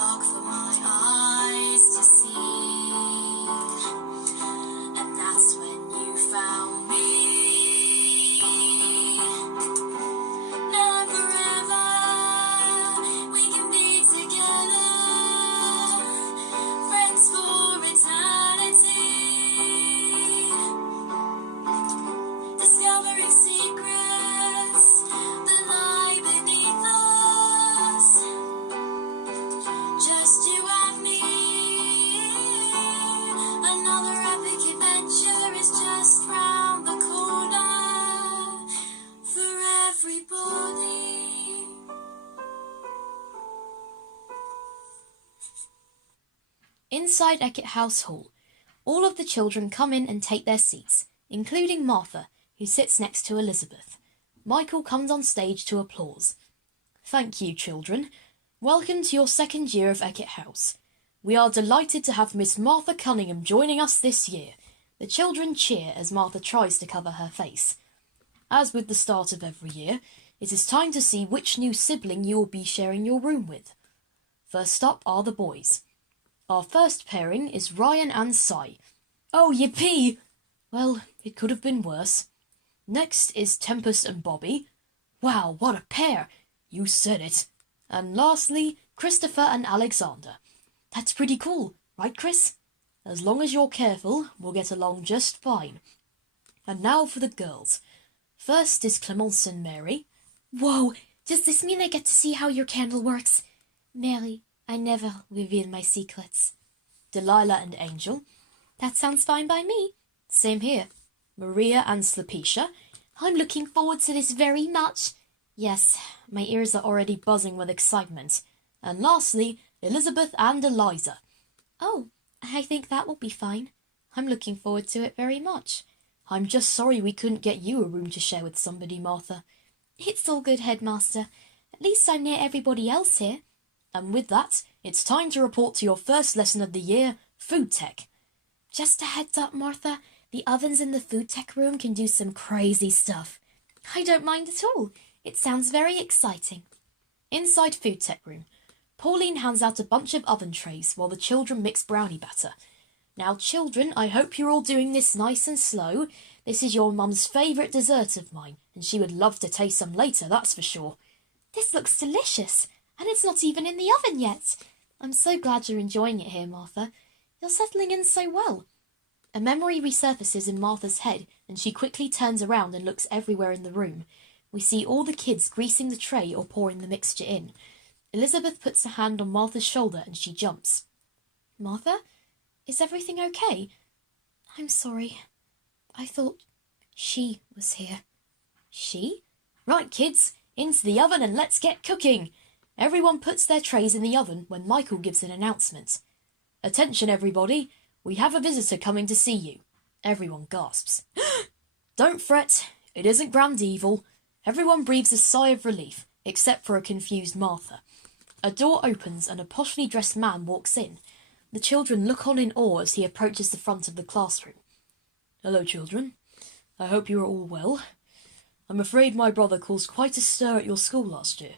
dark for my eyes to see, and that's when you found me. Now and forever we can be together, friends for eternity, discovering secrets that lie beneath us. Just you and me. Another epic adventure is just round the corner for everybody. Inside Eckett House Hall, all of the children come in and take their seats, including Martha, who sits next to Elizabeth. Michael comes on stage to applause. Thank you, children. Welcome to your second year of Eckett House. We are delighted to have Miss Martha Cunningham joining us this year. The children cheer as Martha tries to cover her face. As with the start of every year, it is time to see which new sibling you will be sharing your room with. First up are the boys. Our first pairing is Ryan and Cy. Oh, yippee! Well, it could have been worse. Next is Tempest and Bobby. Wow, what a pair! You said it. And lastly, Christopher and Alexander. That's pretty cool, right, Chris? As long as you're careful, we'll get along just fine. And now for the girls. First is Clemence and Mary. Whoa, does this mean I get to see how your candle works? Mary, I never reveal my secrets. Delilah and Angel. That sounds fine by me. Same here. Maria and Slapisha. I'm looking forward to this very much. Yes, my ears are already buzzing with excitement. And lastly, Elizabeth and Eliza. Oh, I think that will be fine. I'm looking forward to it very much. I'm just sorry we couldn't get you a room to share with somebody, Martha. It's all good, Headmaster. At least I'm near everybody else here. And with that, it's time to report to your first lesson of the year, Food Tech. Just a heads up, Martha, the ovens in the food tech room can do some crazy stuff. I don't mind at all. It sounds very exciting. Inside Food Tech room, Pauline hands out a bunch of oven trays while the children mix brownie batter. Now, children, I hope you're all doing this nice and slow. This is your mum's favourite dessert of mine, and she would love to taste some later, that's for sure. This looks delicious, and it's not even in the oven yet. I'm so glad you're enjoying it here, Martha. You're settling in so well. A memory resurfaces in Martha's head, and she quickly turns around and looks everywhere in the room. We see all the kids greasing the tray or pouring the mixture in. Elizabeth puts a hand on Martha's shoulder and she jumps. Martha, is everything okay? I'm sorry. I thought she was here. She? Right, kids, into the oven and let's get cooking. Everyone puts their trays in the oven when Michael gives an announcement. Attention, everybody. We have a visitor coming to see you. Everyone gasps. Don't fret. It isn't Grand Evil. Everyone breathes a sigh of relief, except for a confused Martha. A door opens and a poshly dressed man walks in. The children look on in awe as he approaches the front of the classroom. Hello, children. I hope you are all well. I'm afraid my brother caused quite a stir at your school last year.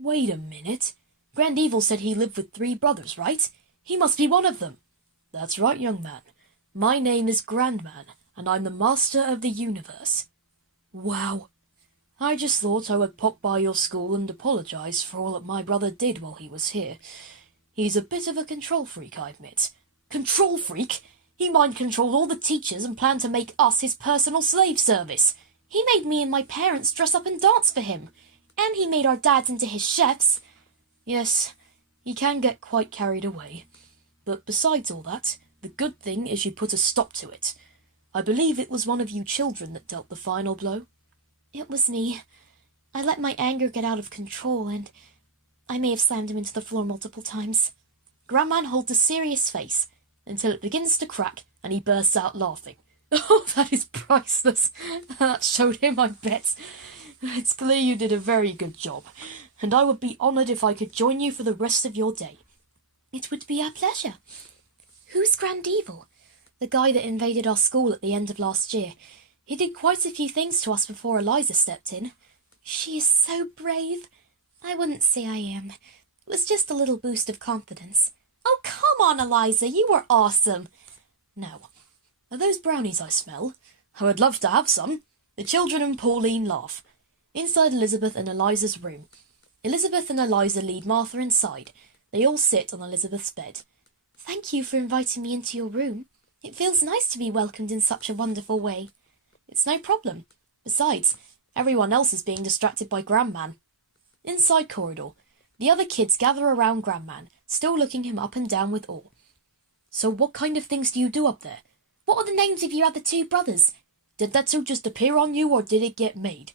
Wait a minute. Grand Evil said he lived with 3 brothers, right? He must be one of them. That's right, young man. My name is Grandman, and I'm the master of the universe. Wow. I just thought I would pop by your school and apologise for all that my brother did while he was here. He's a bit of a control freak, I admit. Control freak? He mind-controlled all the teachers and planned to make us his personal slave service. He made me and my parents dress up and dance for him. And he made our dads into his chefs. Yes, he can get quite carried away. But besides all that, the good thing is you put a stop to it. I believe it was one of you children that dealt the final blow. It was me. I let my anger get out of control, and I may have slammed him into the floor multiple times. Grandman holds a serious face until it begins to crack, and he bursts out laughing. Oh, that is priceless. That showed him, I bet. It's clear you did a very good job, and I would be honoured if I could join you for the rest of your day. It would be our pleasure. Who's Grand Evil? The guy that invaded our school at the end of last year. He did quite a few things to us before Eliza stepped in. She is so brave. I wouldn't say I am. It was just a little boost of confidence. Oh, come on, Eliza, you were awesome. Now, are those brownies I smell? I would love to have some. The children and Pauline laugh. Inside Elizabeth and Eliza's room. Elizabeth and Eliza lead Martha inside. They all sit on Elizabeth's bed. Thank you for inviting me into your room. It feels nice to be welcomed in such a wonderful way. It's no problem. Besides, everyone else is being distracted by Grandman. Inside corridor. The other kids gather around Grandman, still looking him up and down with awe. So what kind of things do you do up there? What are the names of your other two brothers? Did that suit just appear on you, or did it get made?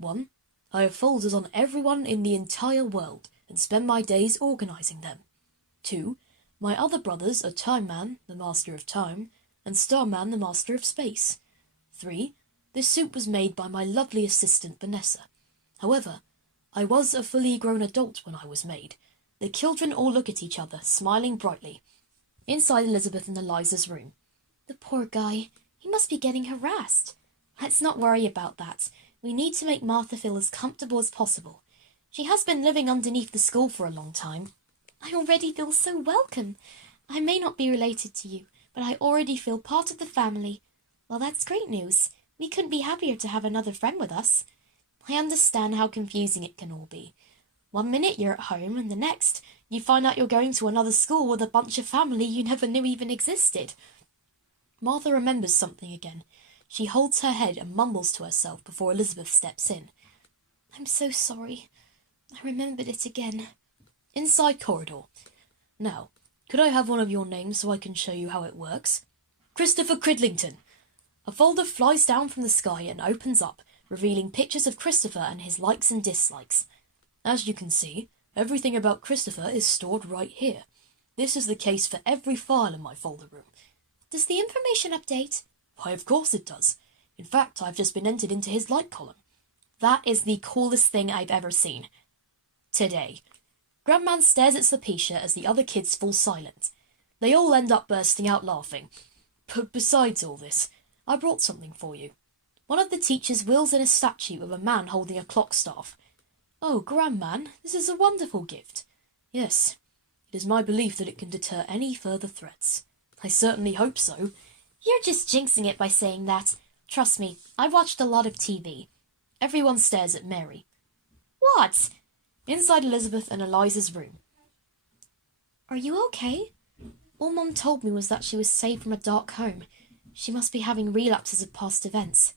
1. I have folders on everyone in the entire world, and spend my days organizing them. 2. My other brothers are Time Man, the master of time, and Starman, the master of space. 3. This suit was made by my lovely assistant, Vanessa. However, I was a fully grown adult when I was made. The children all look at each other, smiling brightly. Inside Elizabeth and Eliza's room. The poor guy. He must be getting harassed. Let's not worry about that. We need to make Martha feel as comfortable as possible. She has been living underneath the school for a long time. I already feel so welcome. I may not be related to you, but I already feel part of the family. Well, that's great news. We couldn't be happier to have another friend with us. I understand how confusing it can all be. 1 minute you're at home, and the next you find out you're going to another school with a bunch of family you never knew even existed. Martha remembers something again. She holds her head and mumbles to herself before Elizabeth steps in. I'm so sorry. I remembered it again. Inside corridor. Now, could I have one of your names so I can show you how it works? Christopher Cridlington. A folder flies down from the sky and opens up, revealing pictures of Christopher and his likes and dislikes. As you can see, everything about Christopher is stored right here. This is the case for every file in my folder room. Does the information update? Why, of course it does. In fact, I've just been entered into his like column. That is the coolest thing I've ever seen. Today. Grandman stares at Sulpicia as the other kids fall silent. They all end up bursting out laughing. But besides all this, I brought something for you. One of the teachers wheels in a statue of a man holding a clock staff. Oh, Grandman, this is a wonderful gift. Yes, it is my belief that it can deter any further threats. I certainly hope so. You're just jinxing it by saying that. Trust me, I've watched a lot of TV. Everyone stares at Mary. What? Inside Elizabeth and Eliza's room. Are you okay? All Mum told me was that she was saved from a dark home. She must be having relapses of past events.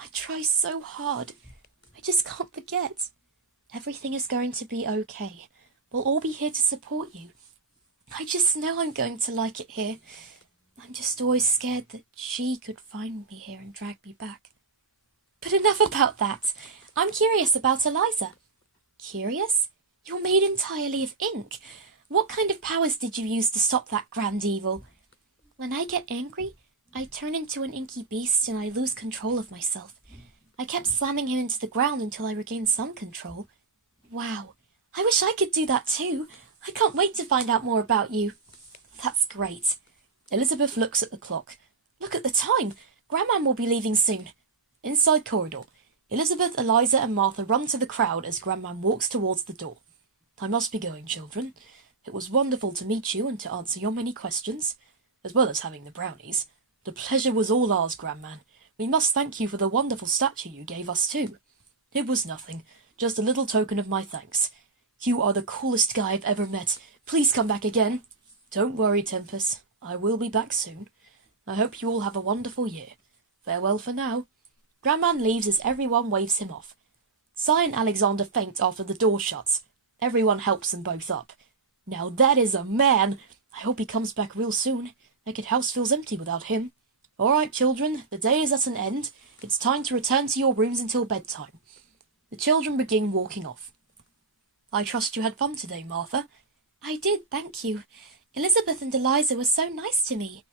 I try so hard. I just can't forget. Everything is going to be okay. We'll all be here to support you. I just know I'm going to like it here. I'm just always scared that she could find me here and drag me back. But enough about that. I'm curious about Eliza. Curious? You're made entirely of ink. What kind of powers did you use to stop that grand evil? When I get angry, I turn into an inky beast and I lose control of myself. I kept slamming him into the ground until I regained some control. Wow, I wish I could do that too. I can't wait to find out more about you. That's great. Elizabeth looks at the clock. Look at the time. Grandma will be leaving soon. Inside corridor. Elizabeth, Eliza and Martha run to the crowd as Grandma walks towards the door. I must be going, children. It was wonderful to meet you and to answer your many questions, as well as having the brownies. The pleasure was all ours, Grandma. We must thank you for the wonderful statue you gave us too. It was nothing, just a little token of my thanks. You are the coolest guy I've ever met. Please come back again. Don't worry, Tempest. I will be back soon. I hope you all have a wonderful year. Farewell for now. Grandman leaves as everyone waves him off. Cy and Alexander faint after the door shuts. Everyone helps them both up. Now that is a man! I hope he comes back real soon. Eckett House feels empty without him. All right, children, the day is at an end. It's time to return to your rooms until bedtime. The children begin walking off. I trust you had fun today, Martha. I did, thank you. Elizabeth and Eliza were so nice to me.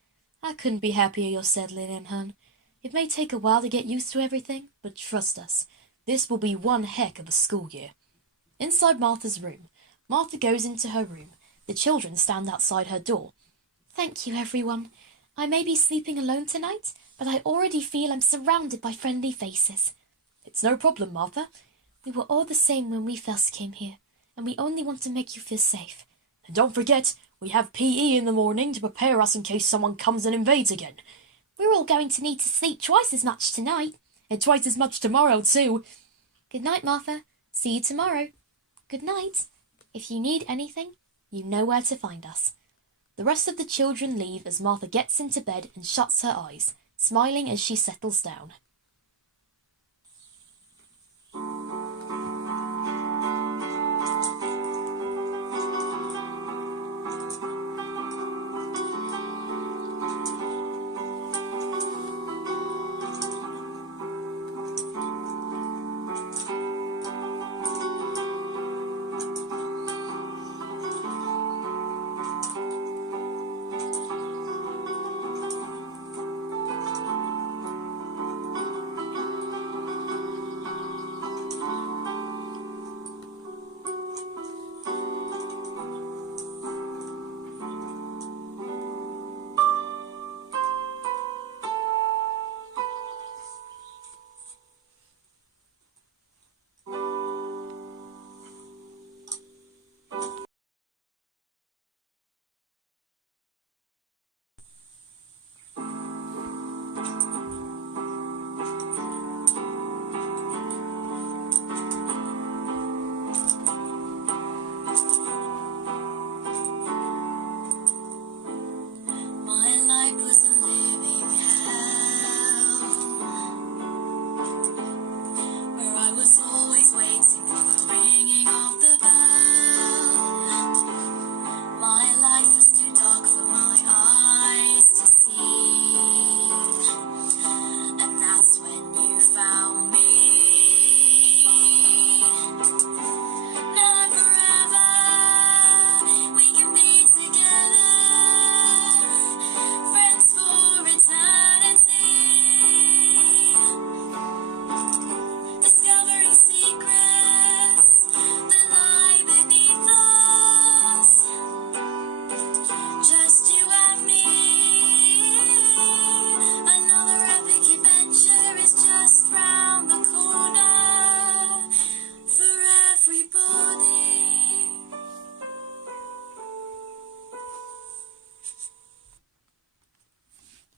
I couldn't be happier you're settling in, hon. It may take a while to get used to everything, but trust us, this will be one heck of a school year. Inside Martha's room, Martha goes into her room. The children stand outside her door. Thank you, everyone. I may be sleeping alone tonight, but I already feel I'm surrounded by friendly faces. It's no problem, Martha. We were all the same when we first came here. and we only want to make you feel safe. And don't forget, we have PE in the morning to prepare us in case someone comes and invades again. We're all going to need to sleep twice as much tonight. And twice as much tomorrow, too. Good night, Martha. See you tomorrow. Good night. If you need anything, you know where to find us. The rest of the children leave as Martha gets into bed and shuts her eyes, smiling as she settles down.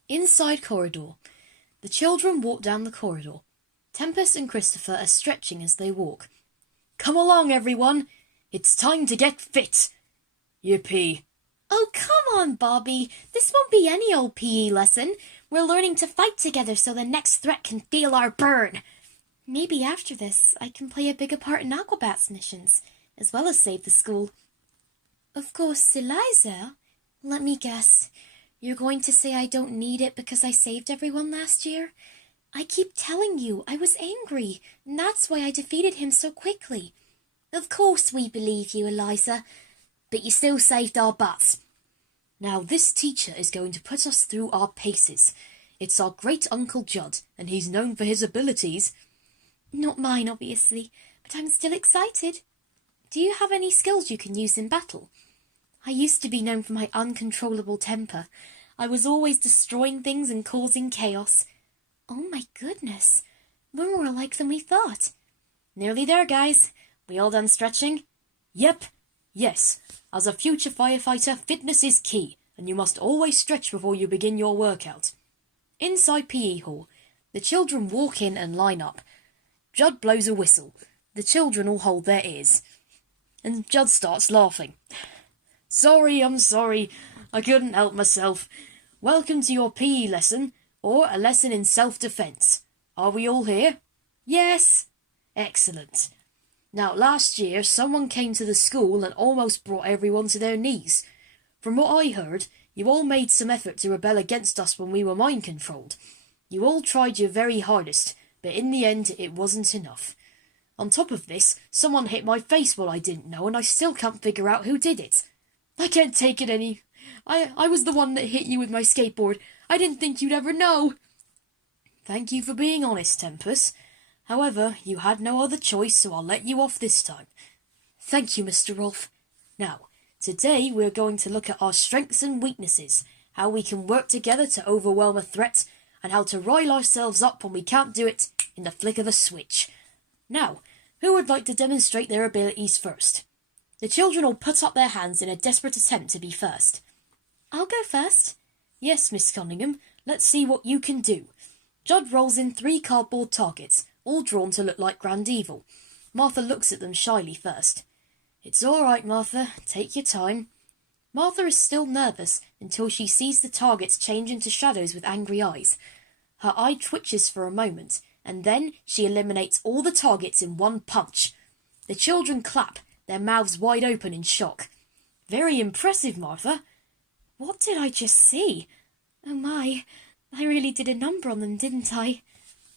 Inside corridor. The children walk down the corridor. Tempest and Christopher are stretching as they walk. Come along, everyone. It's time to get fit. Yippee. Oh, come on, Bobby. This won't be any old PE lesson. We're learning to fight together so the next threat can feel our burn. Maybe after this, I can play a bigger part in Aquabats missions, as well as save the school. Of course, Eliza, let me guess. You're going to say I don't need it because I saved everyone last year? I keep telling you I was angry, and that's why I defeated him so quickly. Of course we believe you, Eliza, but you still saved our butts. Now this teacher is going to put us through our paces. It's our great Uncle Judd, and he's known for his abilities. Not mine, obviously, but I'm still excited. Do you have any skills you can use in battle? I used to be known for my uncontrollable temper. I was always destroying things and causing chaos. Oh my goodness, we're more alike than we thought. Nearly there, guys. We all done stretching? Yep. Yes. As a future firefighter, fitness is key, and you must always stretch before you begin your workout. Inside PE hall, the children walk in and line up. Judd blows a whistle. The children all hold their ears. And Judd starts laughing. I'm sorry. I couldn't help myself. Welcome to your PE lesson, or a lesson in self-defense. Are we all here? Yes. Excellent. Now, last year, someone came to the school and almost brought everyone to their knees. From what I heard, you all made some effort to rebel against us when we were mind-controlled. You all tried your very hardest, but in the end, it wasn't enough. On top of this, someone hit my face while I didn't know, and I still can't figure out who did it. I can't take it any. I was the one that hit you with my skateboard. I didn't think you'd ever know. Thank you for being honest, Tempest. However, you had no other choice, so I'll let you off this time. Thank you, Mr. Rolfe. Now, today we're going to look at our strengths and weaknesses, how we can work together to overwhelm a threat, and how to rile ourselves up when we can't do it in the flick of a switch. Now, who would like to demonstrate their abilities first? The children all put up their hands in a desperate attempt to be first. I'll go first. Yes, Miss Cunningham, let's see what you can do. Judd rolls in 3 cardboard targets, all drawn to look like Grand Evil. Martha looks at them shyly first. It's all right, Martha. Take your time. Martha is still nervous until she sees the targets change into shadows with angry eyes. Her eye twitches for a moment, and then she eliminates all the targets in one punch. The children clap, their mouths wide open in shock. Very impressive, Martha. What did I just see? Oh my, I really did a number on them, didn't I?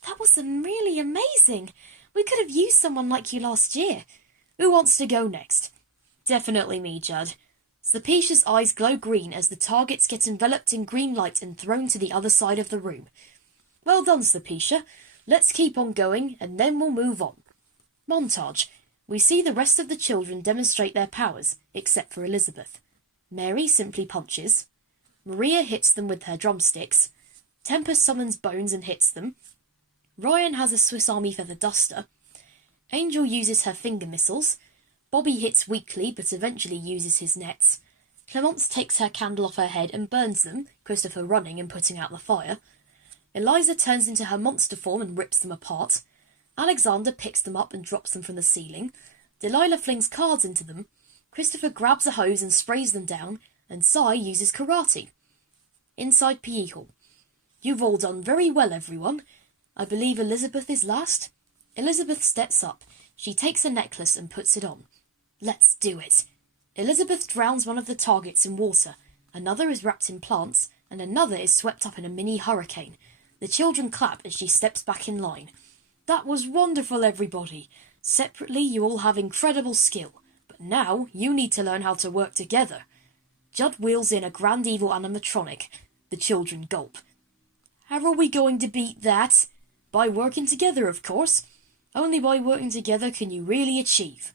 That was really amazing. We could have used someone like you last year. Who wants to go next? Definitely me, Judd. Sulpicia's eyes glow green as the targets get enveloped in green light and thrown to the other side of the room. Well done, Sulpicia. Let's keep on going, and then we'll move on. Montage. We see the rest of the children demonstrate their powers, except for Elizabeth. Mary simply punches. Maria hits them with her drumsticks. Tempest summons Bones and hits them. Ryan has a Swiss Army feather duster. Angel uses her finger missiles. Bobby hits weakly, but eventually uses his nets. Clemence takes her candle off her head and burns them, Christopher running and putting out the fire. Eliza turns into her monster form and rips them apart. Alexander picks them up and drops them from the ceiling. Delilah flings cards into them. Christopher grabs a hose and sprays them down, and Cy uses karate. Inside PE Hall. You've all done very well, everyone. I believe Elizabeth is last. Elizabeth steps up. She takes a necklace and puts it on. Let's do it. Elizabeth drowns one of the targets in water. Another is wrapped in plants, and another is swept up in a mini hurricane. The children clap as she steps back in line. That was wonderful, everybody. Separately, you all have incredible skill, but now you need to learn how to work together. Judd wheels in a Grand Evil animatronic. The children gulp. How are we going to beat that? By working together, of course. Only by working together can you really achieve.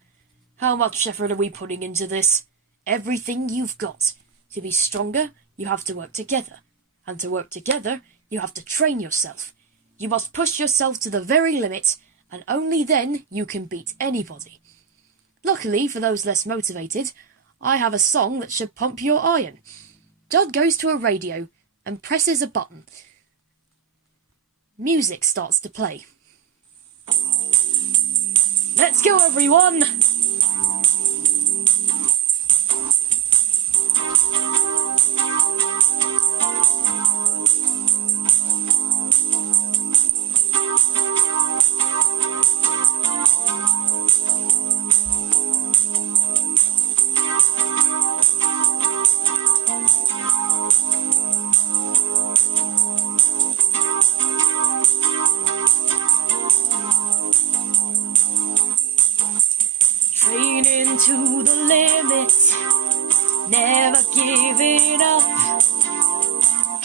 How much effort are we putting into this? Everything you've got. To be stronger, you have to work together. And to work together, you have to train yourself. You must push yourself to the very limit, and only then you can beat anybody. Luckily, for those less motivated, I have a song that should pump your iron. Judd goes to a radio and presses a button. Music starts to play. Let's go, everyone! Training to the limit, never giving up.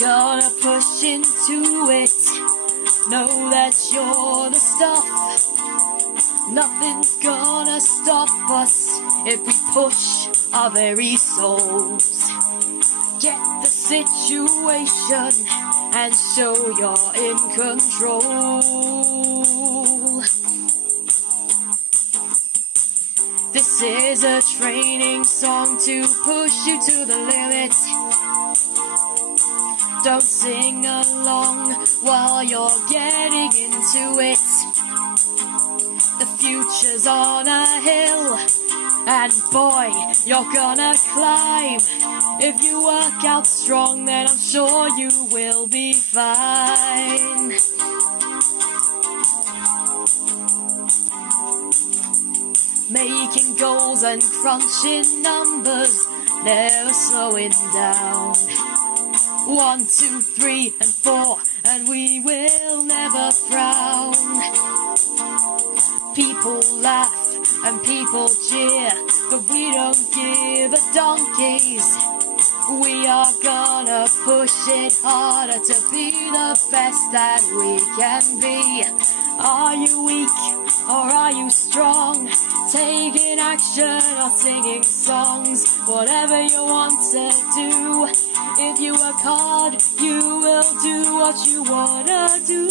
Gonna push into it, know that you're the stuff. Nothing's gonna stop us if we push our very souls. Get the situation and show you're in control. This is a training song to push you to the limit. Don't sing along while you're getting into it. The future's on a hill, and boy, you're gonna climb. If you work out strong, then I'm sure you will be fine. Making goals and crunching numbers, never slowing down. 1, 2, 3, and 4, and we will never frown. People laugh and people cheer, but we don't give a donkey's. We are gonna push it harder to be the best that we can be. Are you weak or are you strong? Taking action or singing songs, whatever you want to do. If you work hard, you will do what you wanna do.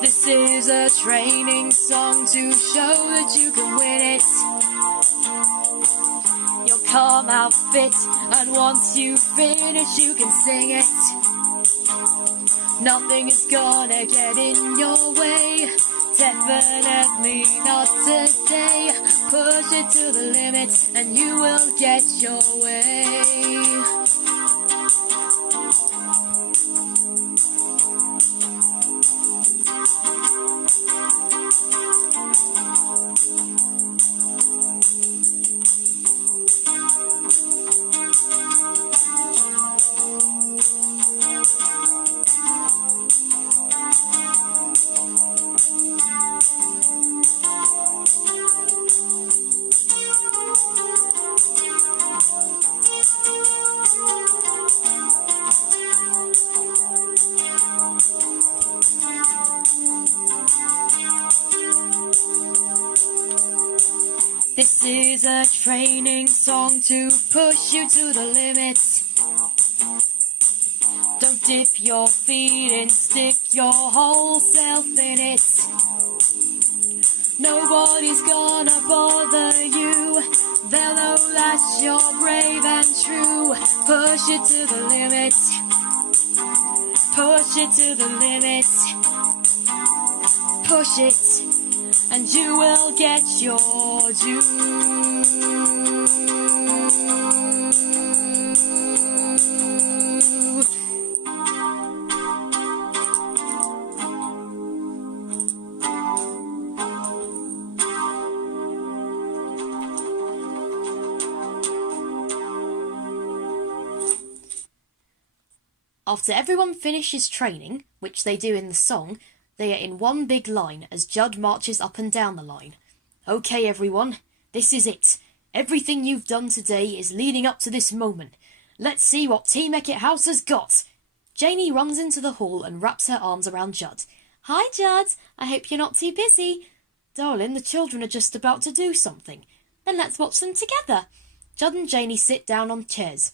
This This is a training song to show that you can win it. You'll come out fit, and once you finish, you can sing it. Nothing is gonna get in your way, definitely not today. Push it to the limit, and you will get your way. This is a training song to push you to the limit. Don't dip your feet in, stick your whole self in it. Nobody's gonna bother you, they'll know that you're brave and true. Push it to the limit, push it to the limit, push it, and you will get your due. After everyone finishes training, which they do in the song, they are in one big line as Judd marches up and down the line. Okay, everyone, this is it. Everything you've done today is leading up to this moment. Let's see what Team Eckett House has got. Janie runs into the hall and wraps her arms around Judd. Hi, Judd. I hope you're not too busy. Darling, the children are just about to do something. Then let's watch them together. Judd and Janie sit down on chairs.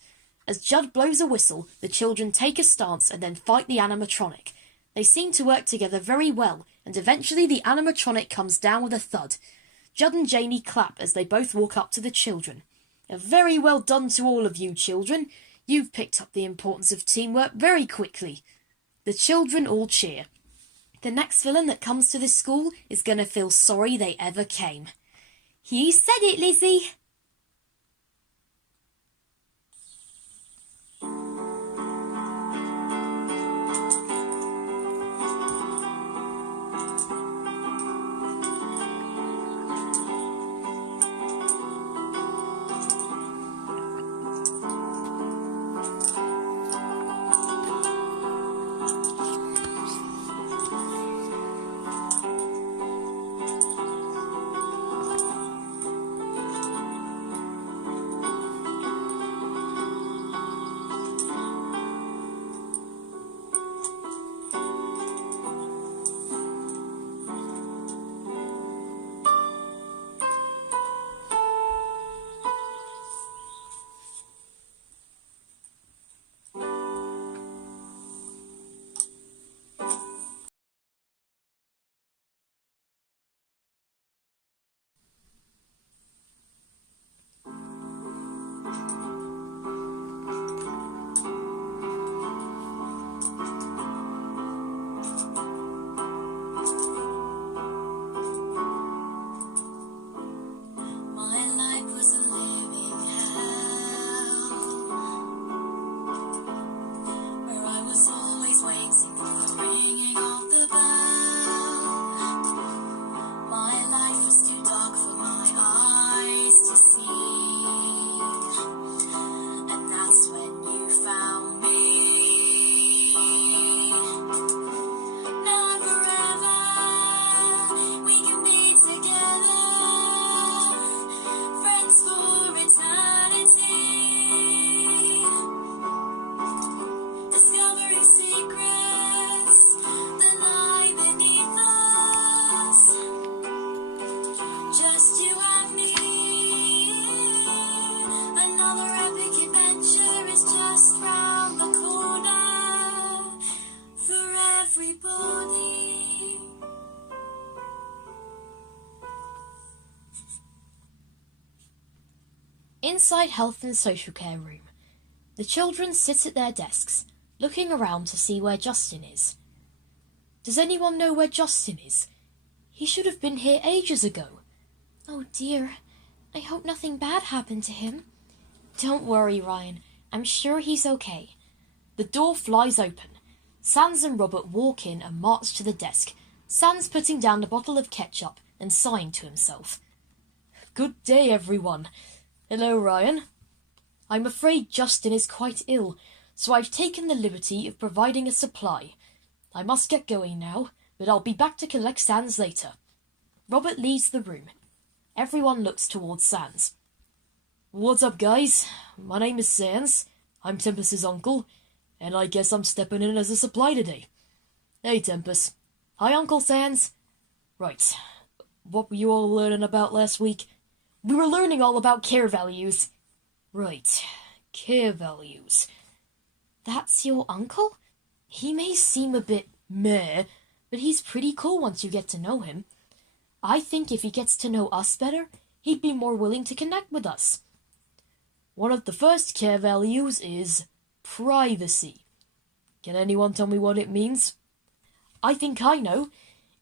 As Judd blows a whistle, the children take a stance and then fight the animatronic. They seem to work together very well, and eventually the animatronic comes down with a thud. Judd and Janie clap as they both walk up to the children. Very well done to all of you, children. You've picked up the importance of teamwork very quickly. The children all cheer. The next villain that comes to this school is going to feel sorry they ever came. You said it, Lizzie. Inside Health and Social Care Room. The children sit at their desks, looking around to see where Justin is. Does anyone know where Justin is? He should have been here ages ago. Oh dear, I hope nothing bad happened to him. Don't worry, Ryan. I'm sure he's okay. The door flies open. Sans and Robert walk in and march to the desk, Sans putting down a bottle of ketchup and sighing to himself. Good day, everyone. Hello, Ryan. I'm afraid Justin is quite ill, so I've taken the liberty of providing a supply. I must get going now, but I'll be back to collect Sans later. Robert leaves the room. Everyone looks towards Sans. What's up, guys? My name is Sans. I'm Tempest's uncle, and I guess I'm stepping in as a supply today. Hey, Tempest. Hi, Uncle Sans. Right. What were you all learning about last week? We were learning all about care values. Right. Care values. That's your uncle? He may seem a bit meh, but he's pretty cool once you get to know him. I think if he gets to know us better, he'd be more willing to connect with us. One of the first care values is privacy. Can anyone tell me what it means? I think I know.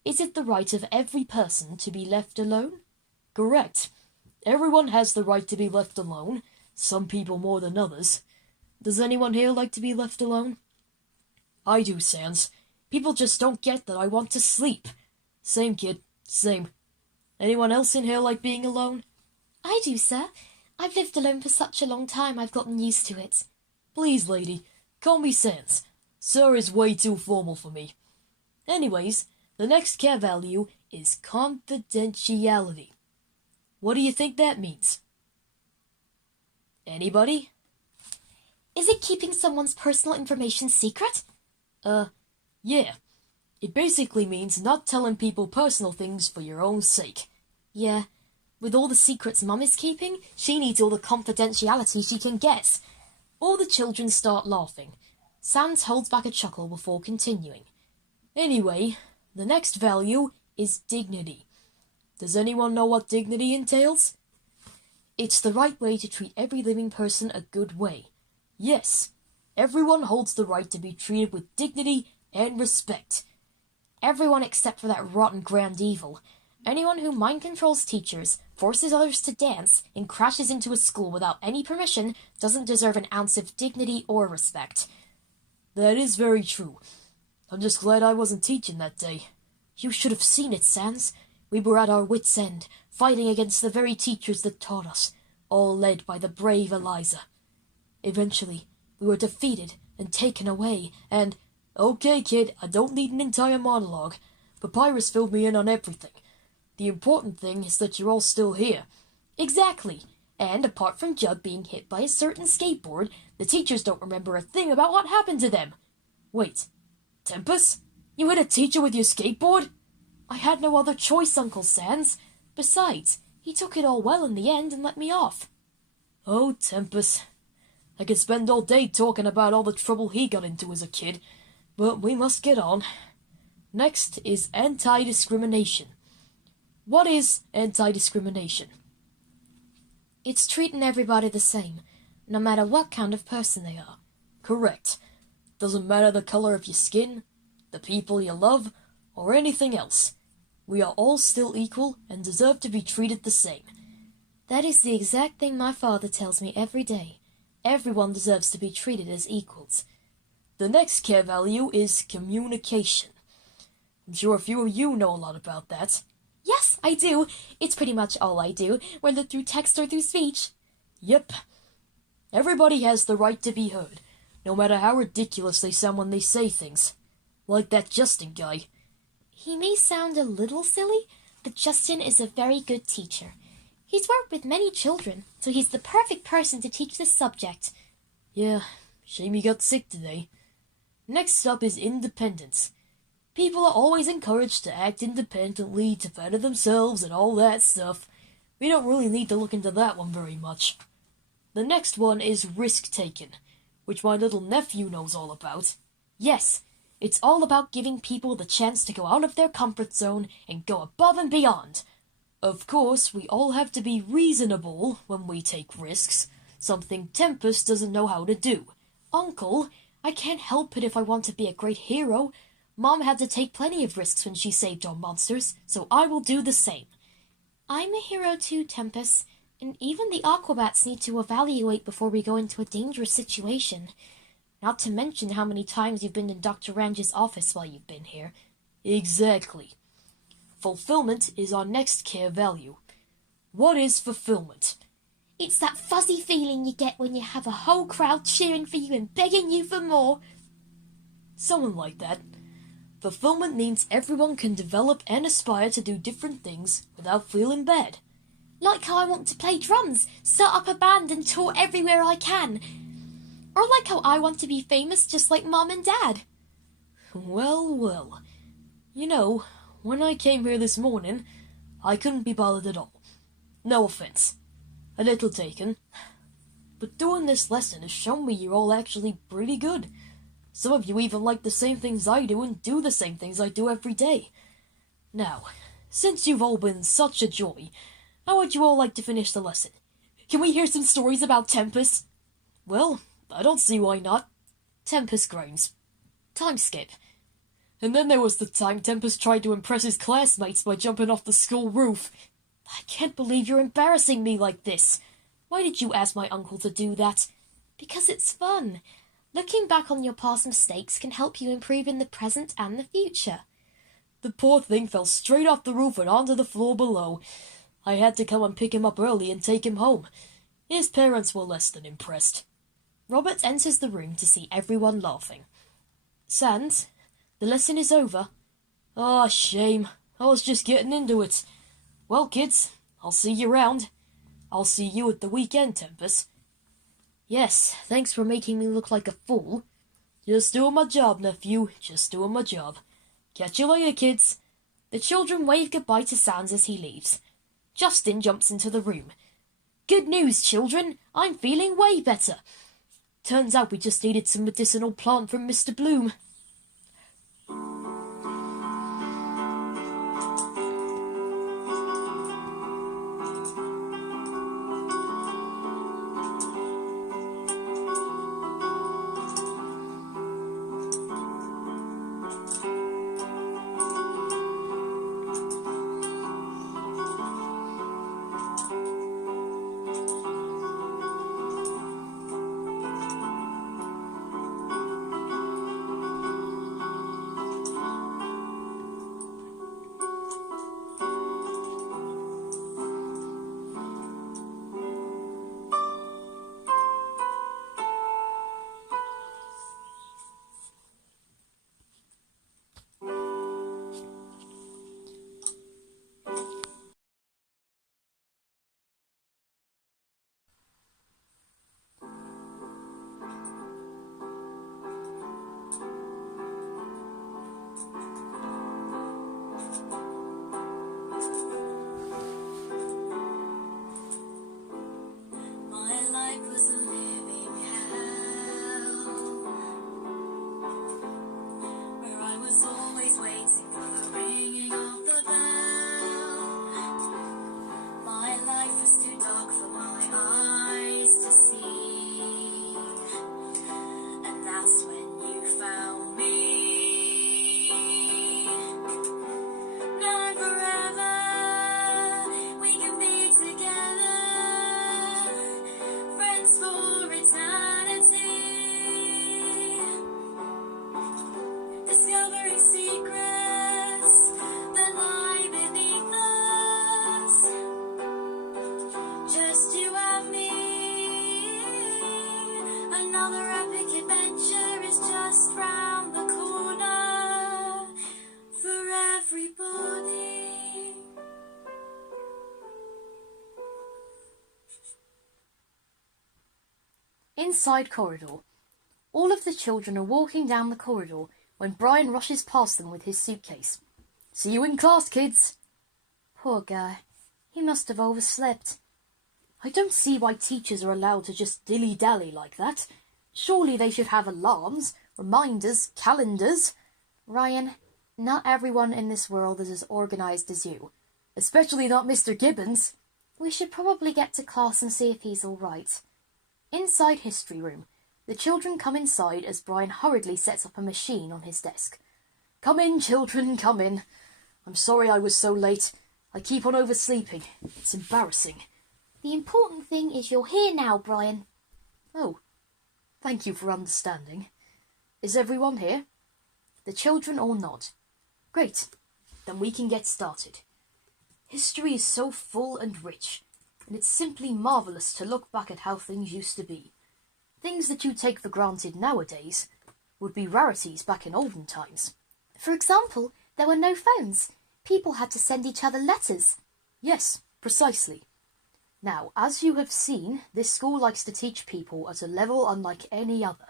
Is it the right of every person to be left alone? Correct. Everyone has the right to be left alone, some people more than others. Does anyone here like to be left alone? I do, Sans. People just don't get that I want to sleep. Same, kid. Same. Anyone else in here like being alone? I do, sir. I've lived alone for such a long time I've gotten used to it. Please, lady, call me Sans. Sir is way too formal for me. Anyways, the next care value is confidentiality. What do you think that means? Anybody? Is it keeping someone's personal information secret? Yeah. It basically means not telling people personal things for your own sake. Yeah. With all the secrets Mum is keeping, she needs all the confidentiality she can get. All the children start laughing. Sans holds back a chuckle before continuing. Anyway, the next value is dignity. Does anyone know what dignity entails? It's the right way to treat every living person a good way. Yes, everyone holds the right to be treated with dignity and respect. Everyone except for that rotten grand evil. Anyone who mind controls teachers, forces others to dance, and crashes into a school without any permission doesn't deserve an ounce of dignity or respect. That is very true. I'm just glad I wasn't teaching that day. You should have seen it, Sans. We were at our wits' end, fighting against the very teachers that taught us, all led by the brave Eliza. Eventually, we were defeated and taken away, and... Okay, kid, I don't need an entire monologue. Papyrus filled me in on everything. The important thing is that you're all still here. Exactly. And apart from Jug being hit by a certain skateboard, the teachers don't remember a thing about what happened to them. Wait, Tempest? You hit a teacher with your skateboard? I had no other choice, Uncle Sans. Besides, he took it all well in the end and let me off. Oh, Tempest. I could spend all day talking about all the trouble he got into as a kid, but we must get on. Next is anti-discrimination. What is anti-discrimination? It's treating everybody the same, no matter what kind of person they are. Correct. Doesn't matter the color of your skin, the people you love, or anything else. We are all still equal and deserve to be treated the same. That is the exact thing my father tells me every day. Everyone deserves to be treated as equals. The next care value is communication. I'm sure a few of you know a lot about that. Yes, I do. It's pretty much all I do, whether through text or through speech. Yep. Everybody has the right to be heard, no matter how ridiculous they sound when they say things. Like that Justin guy. He may sound a little silly, but Justin is a very good teacher. He's worked with many children, so he's the perfect person to teach this subject. Yeah, shame he got sick today. Next up is independence. People are always encouraged to act independently, to better themselves, and all that stuff. We don't really need to look into that one very much. The next one is risk-taking, which my little nephew knows all about. Yes, it's all about giving people the chance to go out of their comfort zone and go above and beyond. Of course, we all have to be reasonable when we take risks, something Tempest doesn't know how to do. Uncle, I can't help it if I want to be a great hero. Mom had to take plenty of risks when she saved our monsters, so I will do the same. I'm a hero too, Tempest, and even the Aquabats need to evaluate before we go into a dangerous situation. Not to mention how many times you've been in Dr. Range's office while you've been here. Exactly. Fulfillment is our next care value. What is fulfillment? It's that fuzzy feeling you get when you have a whole crowd cheering for you and begging you for more. Someone like that. Fulfillment means everyone can develop and aspire to do different things without feeling bad. Like how I want to play drums, start up a band and tour everywhere I can. Or like how I want to be famous just like Mom and Dad. Well, well. You know, when I came here this morning, I couldn't be bothered at all. No offense. A little taken. But doing this lesson has shown me you're all actually pretty good. Some of you even like the same things I do and do the same things I do every day. Now, since you've all been such a joy, how would you all like to finish the lesson? Can we hear some stories about Tempest? Well, I don't see why not. Tempest groans. Time skip. And then there was the time Tempest tried to impress his classmates by jumping off the school roof. I can't believe you're embarrassing me like this. Why did you ask my uncle to do that? Because it's fun. Looking back on your past mistakes can help you improve in the present and the future. The poor thing fell straight off the roof and onto the floor below. I had to come and pick him up early and take him home. His parents were less than impressed. Robert enters the room to see everyone laughing. Sans, the lesson is over. Ah, shame. I was just getting into it. Well, kids, I'll see you around. I'll see you at the weekend, Tempest. Yes, thanks for making me look like a fool. Just doing my job, nephew. Just doing my job. Catch you later, kids. The children wave goodbye to Sans as he leaves. Justin jumps into the room. Good news, children. I'm feeling way better. Turns out we just needed some medicinal plant from Mr. Bloom. Inside corridor. All of the children are walking down the corridor when Brian rushes past them with his suitcase. See you in class, kids. Poor guy. He must have overslept. I don't see why teachers are allowed to just dilly-dally like that. Surely they should have alarms, reminders, calendars. Ryan, not everyone in this world is as organized as you. Especially not Mr. Gibbons. We should probably get to class and see if he's all right. Inside history room, the children come inside as Brian hurriedly sets up a machine on his desk. Come in, children, come in. I'm sorry I was so late. I keep on oversleeping. It's embarrassing. The important thing is you're here now, Brian. Oh, thank you for understanding. Is everyone here? The children all nod. Great, then we can get started. History is so full and rich, and it's simply marvellous to look back at how things used to be. Things that you take for granted nowadays would be rarities back in olden times. For example, there were no phones. People had to send each other letters. Yes, precisely. Now, as you have seen, this school likes to teach people at a level unlike any other.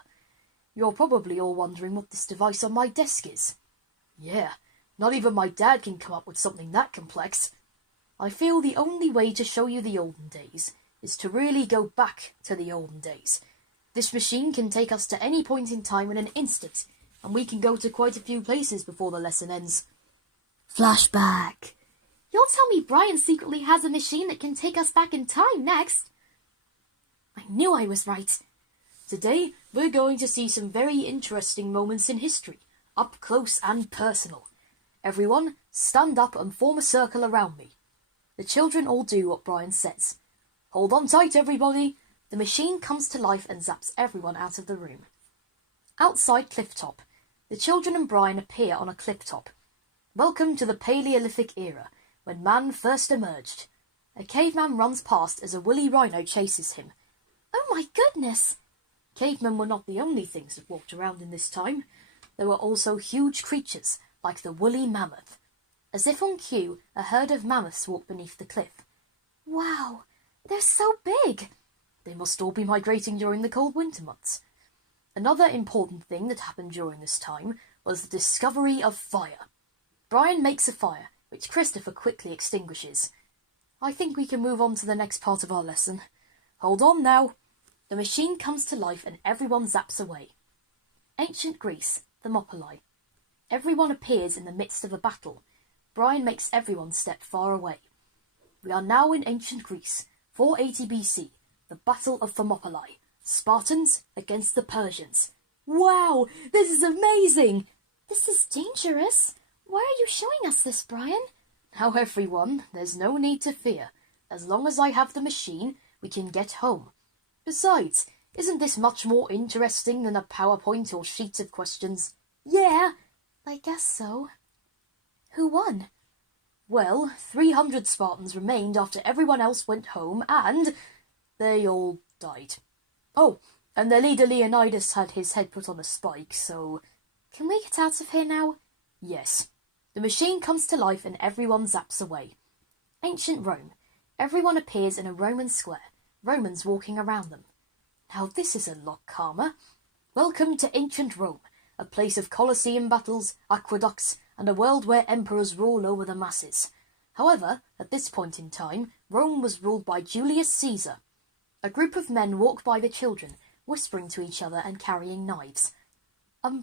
You're probably all wondering what this device on my desk is. Yeah, not even my dad can come up with something that complex. I feel the only way to show you the olden days is to really go back to the olden days. This machine can take us to any point in time in an instant, and we can go to quite a few places before the lesson ends. Flashback. You'll tell me Brian secretly has a machine that can take us back in time next. I knew I was right. Today, we're going to see some very interesting moments in history, up close and personal. Everyone, stand up and form a circle around me. The children all do what Brian says. Hold on tight, everybody. The machine comes to life and zaps everyone out of the room. Outside cliff top, the children and Brian appear on a cliff top. Welcome to the Paleolithic era, when man first emerged. A caveman runs past as a woolly rhino chases him. Oh my goodness! Cavemen were not the only things that walked around in this time. There were also huge creatures, like the woolly mammoth. As if on cue, a herd of mammoths walked beneath the cliff. Wow, they're so big! They must all be migrating during the cold winter months. Another important thing that happened during this time was the discovery of fire. Brian makes a fire, which Christopher quickly extinguishes. I think we can move on to the next part of our lesson. Hold on now. The machine comes to life and everyone zaps away. Ancient Greece, Thermopylae. Everyone appears in the midst of a battle. Brian makes everyone step far away. We are now in ancient Greece, 480 BC, the Battle of Thermopylae. Spartans against the Persians. Wow, this is amazing! This is dangerous. Why are you showing us this, Brian? Now everyone, there's no need to fear. As long as I have the machine, we can get home. Besides, isn't this much more interesting than a PowerPoint or sheets of questions? Yeah, I guess so. Who won? Well, 300 Spartans remained after everyone else went home, and they all died. Oh, and their leader Leonidas had his head put on a spike, so... Can we get out of here now? Yes. The machine comes to life and everyone zaps away. Ancient Rome. Everyone appears in a Roman square, Romans walking around them. Now this is a lot calmer. Welcome to ancient Rome, a place of Colosseum battles, aqueducts, and a world where emperors rule over the masses. However, at this point in time, Rome was ruled by Julius Caesar. A group of men walk by the children, whispering to each other and carrying knives.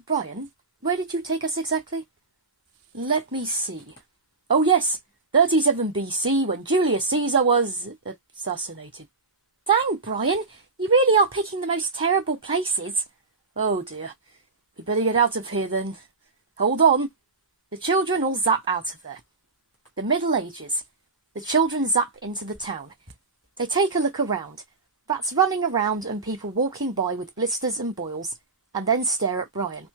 Brian, where did you take us exactly? Let me see. Oh yes, 37 BC, when Julius Caesar was assassinated. Dang, Brian, you really are picking the most terrible places. Oh dear, we better get out of here then. Hold on. The children all zap out of there. The Middle Ages. The children zap into the town. They take a look around. Rats running around and people walking by with blisters and boils, and then stare at Brian.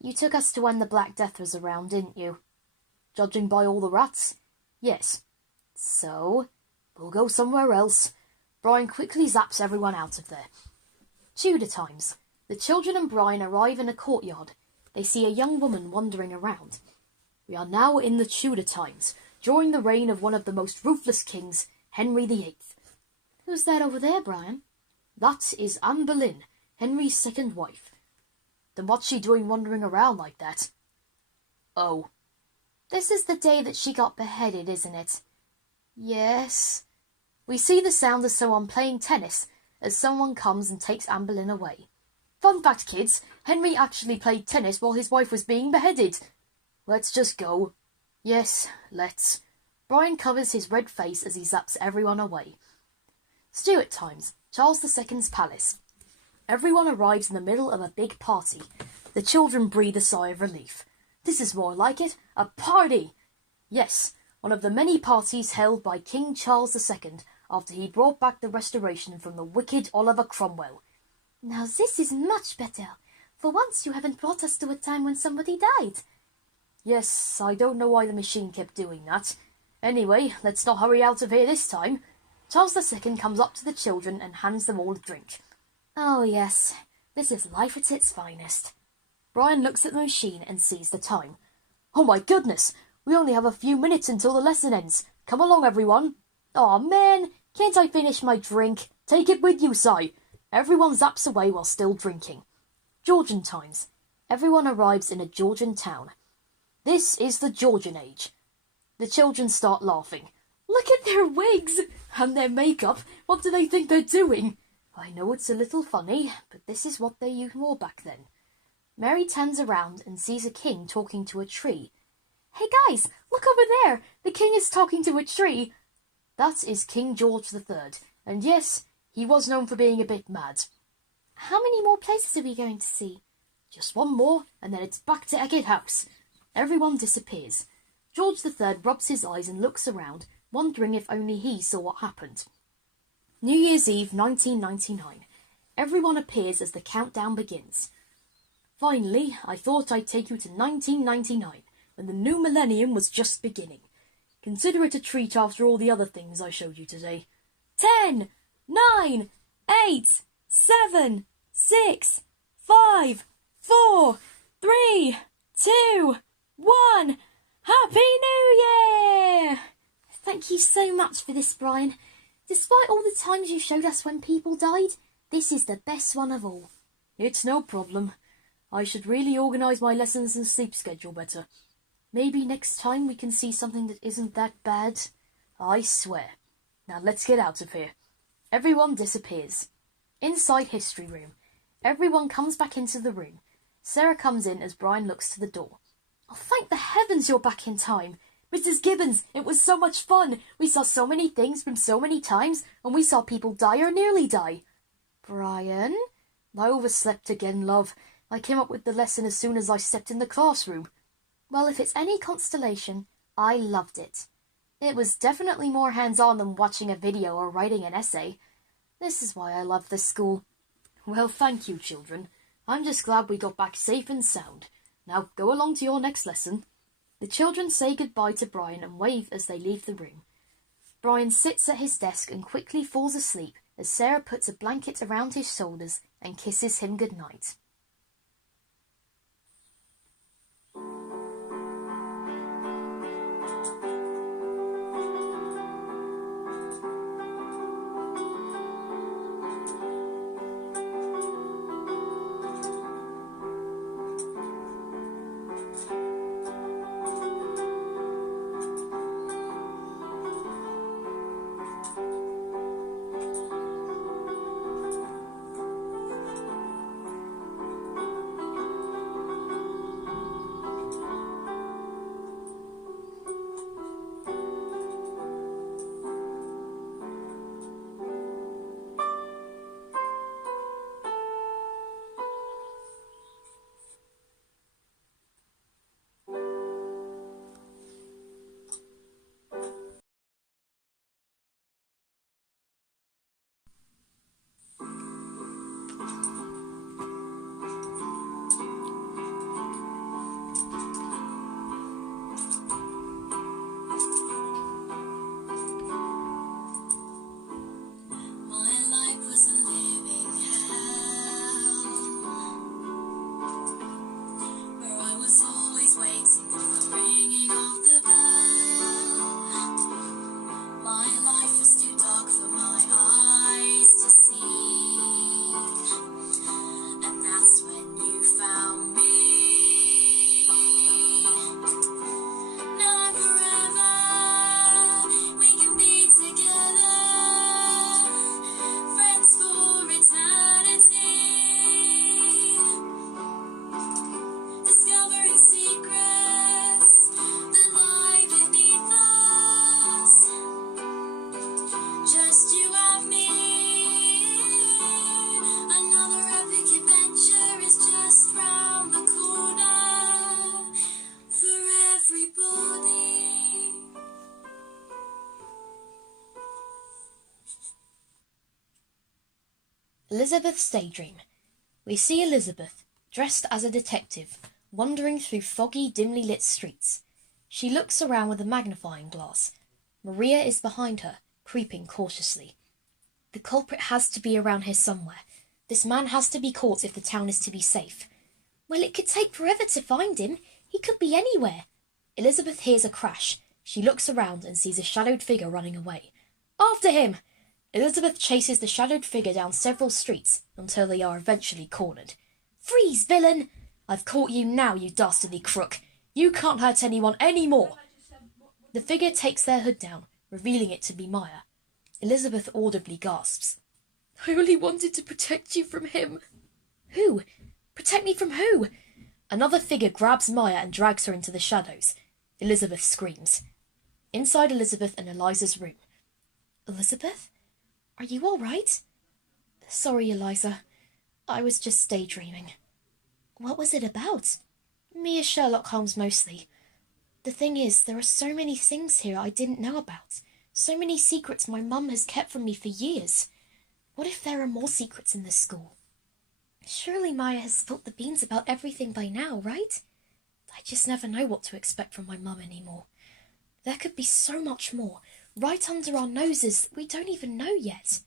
You took us to when the Black Death was around, didn't you? Judging by all the rats? Yes. So, we'll go somewhere else. Brian quickly zaps everyone out of there. Tudor times. The children and Brian arrive in a courtyard. They see a young woman wandering around. We are now in the Tudor times, during the reign of one of the most ruthless kings, Henry VIII. Who's that over there, Brian? That is Anne Boleyn, Henry's second wife. Then what's she doing wandering around like that? Oh. This is the day that she got beheaded, isn't it? Yes. We see the sound of someone playing tennis as someone comes and takes Anne Boleyn away. Fun fact, kids, Henry actually played tennis while his wife was being beheaded. Let's just go. Yes, let's. Brian covers his red face as he zaps everyone away. Stuart times, Charles II's palace. Everyone arrives in the middle of a big party. The children breathe a sigh of relief. This is more like it, a party! Yes, one of the many parties held by King Charles II after he brought back the Restoration from the wicked Oliver Cromwell. Now this is much better. For once you haven't brought us to a time when somebody died. Yes, I don't know why the machine kept doing that. Anyway, let's not hurry out of here this time. Charles II comes up to the children and hands them all a drink. Oh yes, this is life at its finest. Brian looks at the machine and sees the time. Oh my goodness, we only have a few minutes until the lesson ends. Come along, everyone. Aw, man, can't I finish my drink? Take it with you, Si. Everyone zaps away while still drinking. Georgian times. Everyone arrives in a Georgian town. This is the Georgian age. The children start laughing. Look at their wigs and their makeup. What do they think they're doing? I know it's a little funny, but this is what they wore back then. Mary turns around and sees a king talking to a tree. Hey guys, look over there! The king is talking to a tree. That is King George III, and yes, he was known for being a bit mad. How many more places are we going to see? Just one more, and then it's back to Eckett House. Everyone disappears. George III rubs his eyes and looks around, wondering if only he saw what happened. New Year's Eve 1999. Everyone appears as the countdown begins. Finally, I thought I'd take you to 1999, when the new millennium was just beginning. Consider it a treat after all the other things I showed you today. 10, 9, 8, 7, 6, 5, 4, 3, 2, 1. Happy New Year! Thank you so much for this, Brian. Despite all the times you showed us when people died, this is the best one of all. It's no problem. I should really organise my lessons and sleep schedule better. Maybe next time we can see something that isn't that bad. I swear. Now let's get out of here. Everyone disappears. Inside History Room. Everyone comes back into the room. Sarah comes in as Brian looks to the door. Oh, thank the heavens you're back in time. Mrs. Gibbons, it was so much fun. We saw so many things from so many times, and we saw people die or nearly die. Brian? I overslept again, love. I came up with the lesson as soon as I stepped in the classroom. Well, if it's any consolation, I loved it. It was definitely more hands-on than watching a video or writing an essay. This is why I love this school. Well, thank you, children. I'm just glad we got back safe and sound. Now go along to your next lesson. The children say goodbye to Brian and wave as they leave the room. Brian sits at his desk and quickly falls asleep as Sarah puts a blanket around his shoulders and kisses him goodnight. Elizabeth's Daydream. We see Elizabeth, dressed as a detective, wandering through foggy, dimly lit streets. She looks around with a magnifying glass. Maria is behind her, creeping cautiously. The culprit has to be around here somewhere. This man has to be caught if the town is to be safe. Well, it could take forever to find him. He could be anywhere. Elizabeth hears a crash. She looks around and sees a shadowed figure running away. After him! Elizabeth chases the shadowed figure down several streets until they are eventually cornered. Freeze, villain! I've caught you now, you dastardly crook. You can't hurt anyone any more. The figure takes their hood down, revealing it to be Mya. Elizabeth audibly gasps. I only wanted to protect you from him. Who? Protect me from who? Another figure grabs Mya and drags her into the shadows. Elizabeth screams. Inside Elizabeth and Eliza's room. Elizabeth? Are you all right? Sorry, Eliza. I was just daydreaming. What was it about? Me as Sherlock Holmes mostly. The thing is, there are so many things here I didn't know about. So many secrets my mum has kept from me for years. What if there are more secrets in this school? Surely Mya has spilt the beans about everything by now, right? I just never know what to expect from my mum anymore. There could be so much more, right under our noses, that we don't even know yet.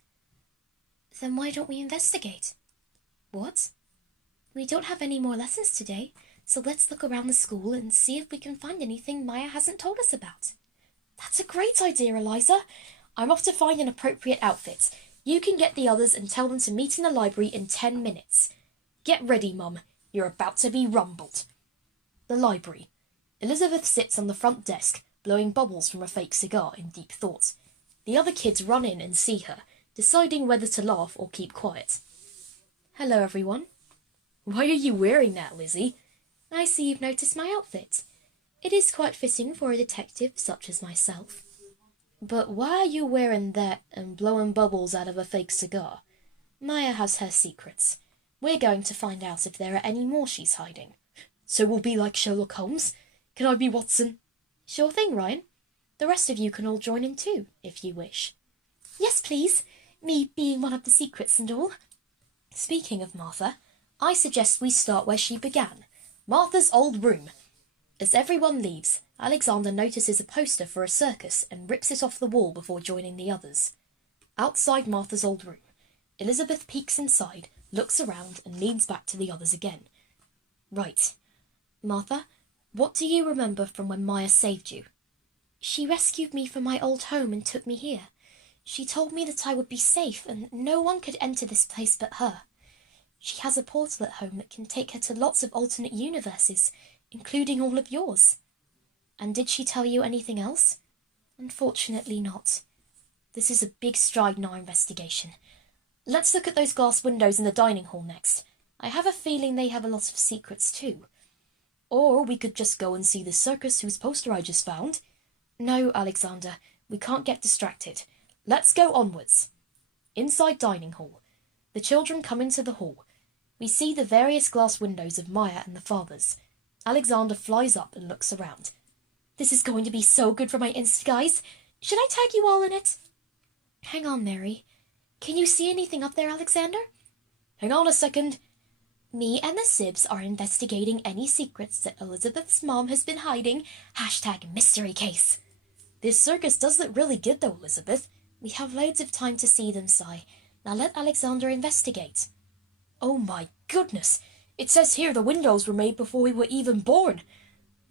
Then why don't we investigate? What? We don't have any more lessons today, so let's look around the school and see if we can find anything Mya hasn't told us about. That's a great idea, Eliza. I'm off to find an appropriate outfit. You can get the others and tell them to meet in the library in 10 minutes. Get ready, Mum. You're about to be rumbled. The library. Elizabeth sits on the front desk, blowing bubbles from a fake cigar in deep thought. The other kids run in and see her, deciding whether to laugh or keep quiet. Hello, everyone. Why are you wearing that, Lizzie? I see you've noticed my outfit. It is quite fitting for a detective such as myself. But why are you wearing that and blowing bubbles out of a fake cigar? Mya has her secrets. We're going to find out if there are any more she's hiding. So we'll be like Sherlock Holmes? Can I be Watson? Sure thing, Ryan. The rest of you can all join in too, if you wish. Yes, please. Me being one of the secrets and all. Speaking of Martha, I suggest we start where she began. Martha's old room. As everyone leaves, Alexander notices a poster for a circus and rips it off the wall before joining the others. Outside Martha's old room, Elizabeth peeks inside, looks around, and leans back to the others again. Right. Martha, what do you remember from when Mya saved you? She rescued me from my old home and took me here. She told me that I would be safe and no one could enter this place but her. She has a portal at home that can take her to lots of alternate universes, including all of yours. And did she tell you anything else? Unfortunately not. This is a big stride in our investigation. Let's look at those glass windows in the dining hall next. I have a feeling they have a lot of secrets too. Or we could just go and see the circus whose poster I just found. No, Alexander, we can't get distracted. Let's go onwards. Inside dining hall. The children come into the hall. We see the various glass windows of Mya and the fathers. Alexander flies up and looks around. This is going to be so good for my Insta, guys. Should I tag you all in it? Hang on, Mary. Can you see anything up there, Alexander? Hang on a second. Me and the Sibs are investigating any secrets that Elizabeth's mom has been hiding. #mystery case. This circus does look really good, though, Elizabeth. We have loads of time to see them, Si. Now let Alexander investigate. Oh my goodness! It says here the windows were made before we were even born.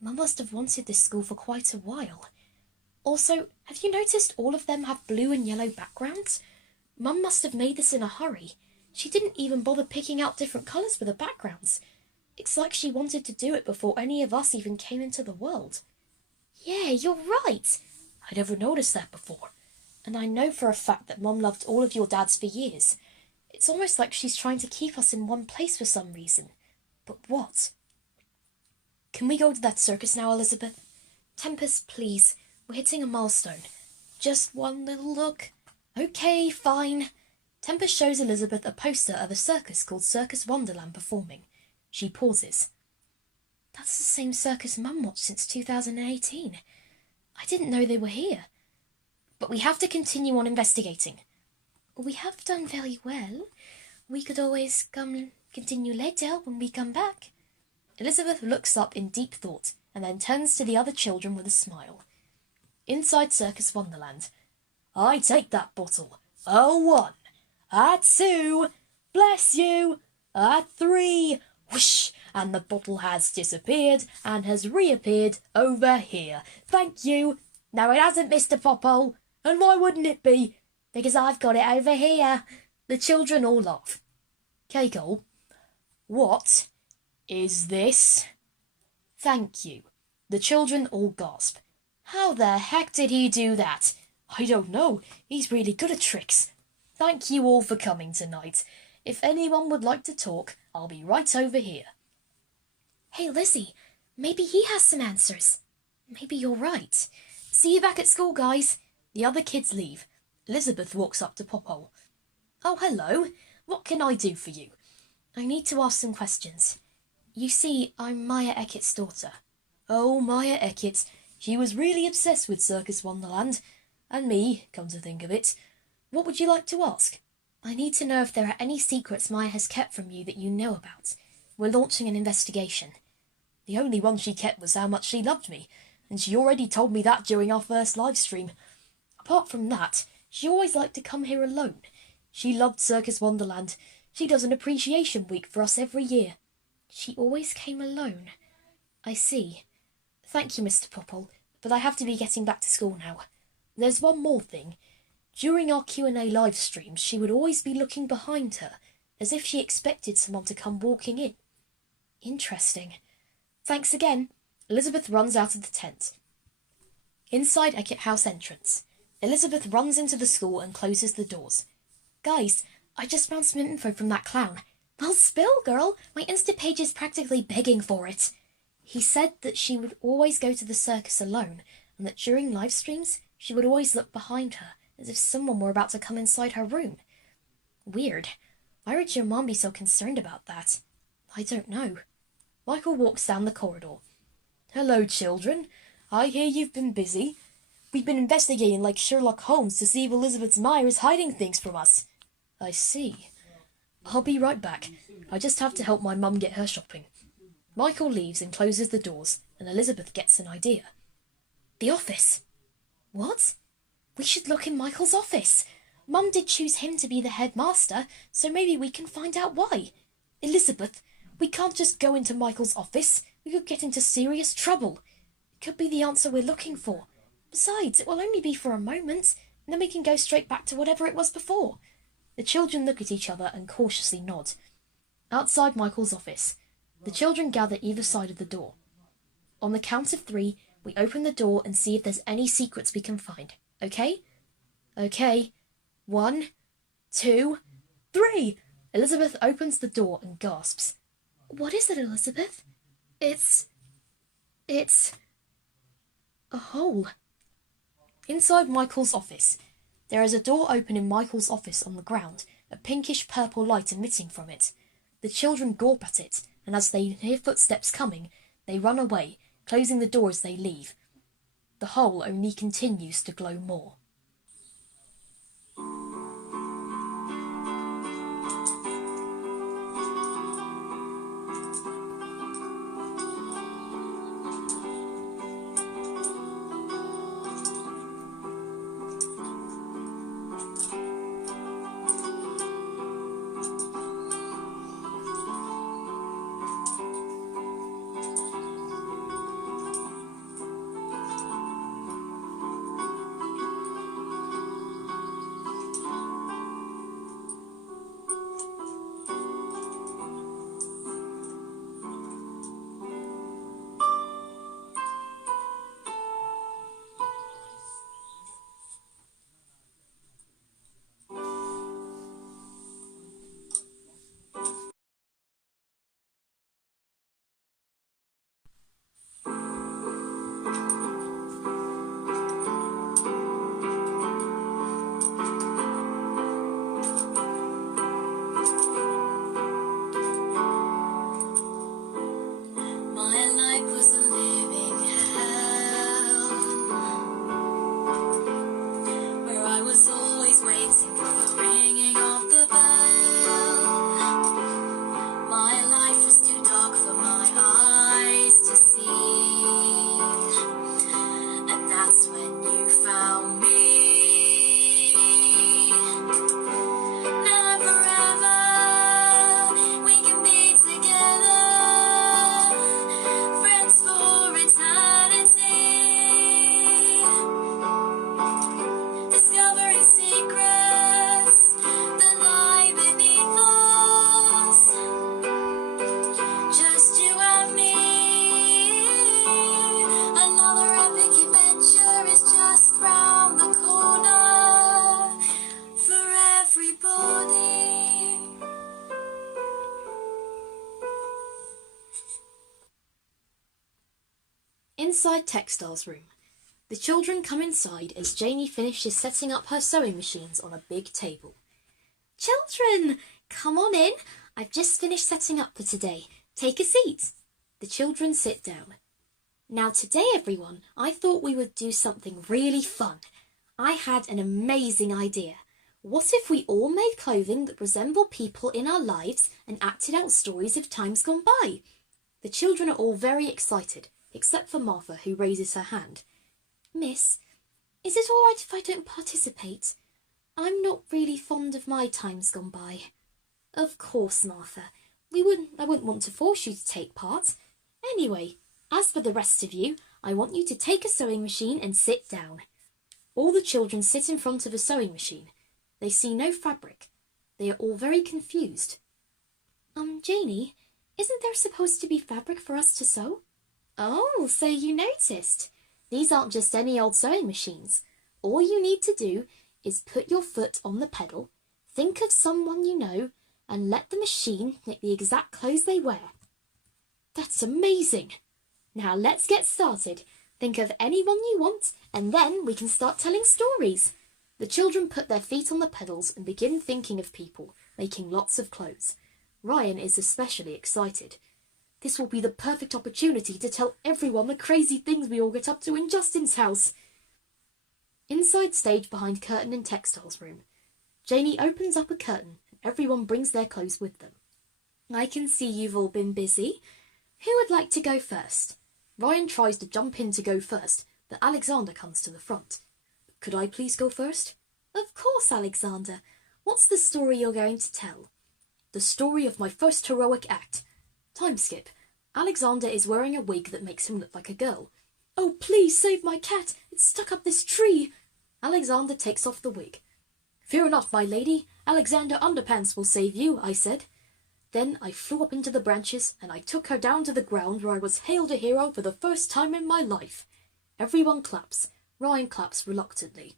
Mum must have wanted this school for quite a while. Also, have you noticed all of them have blue and yellow backgrounds? Mum must have made this in a hurry. She didn't even bother picking out different colours for the backgrounds. It's like she wanted to do it before any of us even came into the world. Yeah, you're right. I never noticed that before. And I know for a fact that Mum loved all of your dads for years. It's almost like she's trying to keep us in one place for some reason. But what? Can we go to that circus now, Elizabeth? Tempest, please. We're hitting a milestone. Just one little look. Okay, fine. Tempest shows Elizabeth a poster of a circus called Circus Wonderland performing. She pauses. That's the same circus Mum watched since 2018. I didn't know they were here. But we have to continue on investigating. We have done very well. We could always continue later when we come back. Elizabeth looks up in deep thought and then turns to the other children with a smile. Inside Circus Wonderland. I take that bottle. A 1. A 2. Bless you. A 3. Whoosh! And the bottle has disappeared and has reappeared over here. Thank you. No, it hasn't, Mr. Popo. And why wouldn't it be? Because I've got it over here. The children all laugh. Keiko, what is this? Thank you. The children all gasp. How the heck did he do that? I don't know. He's really good at tricks. Thank you all for coming tonight. If anyone would like to talk, I'll be right over here. Hey, Lizzie, maybe he has some answers. Maybe you're right. See you back at school, guys. The other kids leave. Elizabeth walks up to Popo. Oh, hello. What can I do for you? I need to ask some questions. You see, I'm Mya Eckett's daughter. Oh, Mya Eckett. She was really obsessed with Circus Wonderland. And me, come to think of it. What would you like to ask? I need to know if there are any secrets Mya has kept from you that you know about. We're launching an investigation. The only one she kept was how much she loved me, and she already told me that during our first live stream. Apart from that, she always liked to come here alone. She loved Circus Wonderland. She does an appreciation week for us every year. She always came alone. I see. Thank you, Mr. Popple, but I have to be getting back to school now. There's one more thing. During our Q&A live streams, she would always be looking behind her, as if she expected someone to come walking in. Interesting. Thanks again. Elizabeth runs out of the tent. Inside Eckett House entrance, Elizabeth runs into the school and closes the doors. Guys, I just found some info from that clown. Well, spill, girl. My Insta page is practically begging for it. He said that she would always go to the circus alone, and that during live streams, she would always look behind her, as if someone were about to come inside her room. Weird. Why would your mom be so concerned about that? I don't know. Michael walks down the corridor. Hello, children. I hear you've been busy. We've been investigating like Sherlock Holmes to see if Elizabeth Mya is hiding things from us. I see. I'll be right back. I just have to help my mum get her shopping. Michael leaves and closes the doors, and Elizabeth gets an idea. The office. What? We should look in Michael's office. Mum did choose him to be the headmaster, so maybe we can find out why. Elizabeth, we can't just go into Michael's office. We could get into serious trouble. It could be the answer we're looking for. Besides, it will only be for a moment, and then we can go straight back to whatever it was before. The children look at each other and cautiously nod. Outside Michael's office, the children gather either side of the door. On the count of 3, we open the door and see if there's any secrets we can find. Okay? Okay. 1, 2, 3! Elizabeth opens the door and gasps. What is it, Elizabeth? It's a hole. Inside Michael's office, there is a door open in Michael's office on the ground, a pinkish-purple light emitting from it. The children gawp at it, and as they hear footsteps coming, they run away, closing the door as they leave. The hole only continues to glow more. Inside Textiles room. The children come inside as Janie finishes setting up her sewing machines on a big table. Children, come on in. I've just finished setting up for today. Take a seat. The children sit down. Now today, everyone, I thought we would do something really fun. I had an amazing idea. What if we all made clothing that resemble people in our lives and acted out stories of times gone by? The children are all very excited, except for Martha, who raises her hand. Miss, is it all right if I don't participate? I'm not really fond of my times gone by. Of course, Martha. I wouldn't want to force you to take part. Anyway, as for the rest of you, I want you to take a sewing machine and sit down. All the children sit in front of a sewing machine. They see no fabric. They are all very confused. Janie, isn't there supposed to be fabric for us to sew? Oh, so you noticed. These aren't just any old sewing machines. All you need to do is put your foot on the pedal, think of someone you know, and let the machine make the exact clothes they wear. That's amazing. Now let's get started. Think of anyone you want, and then we can start telling stories. The children put their feet on the pedals and begin thinking of people, making lots of clothes. Ryan is especially excited. This will be the perfect opportunity to tell everyone the crazy things we all get up to in Justin's house. Inside stage behind curtain in Textiles room. Janie opens up a curtain and everyone brings their clothes with them. I can see you've all been busy. Who would like to go first? Ryan tries to jump in to go first, but Alexander comes to the front. Could I please go first? Of course, Alexander. What's the story you're going to tell? The story of my first heroic act. Time skip. Alexander is wearing a wig that makes him look like a girl. Oh, please save my cat. It's stuck up this tree. Alexander takes off the wig. Fear not, my lady. Alexander Underpants will save you, I said. Then I flew up into the branches and I took her down to the ground where I was hailed a hero for the first time in my life. Everyone claps. Ryan claps reluctantly.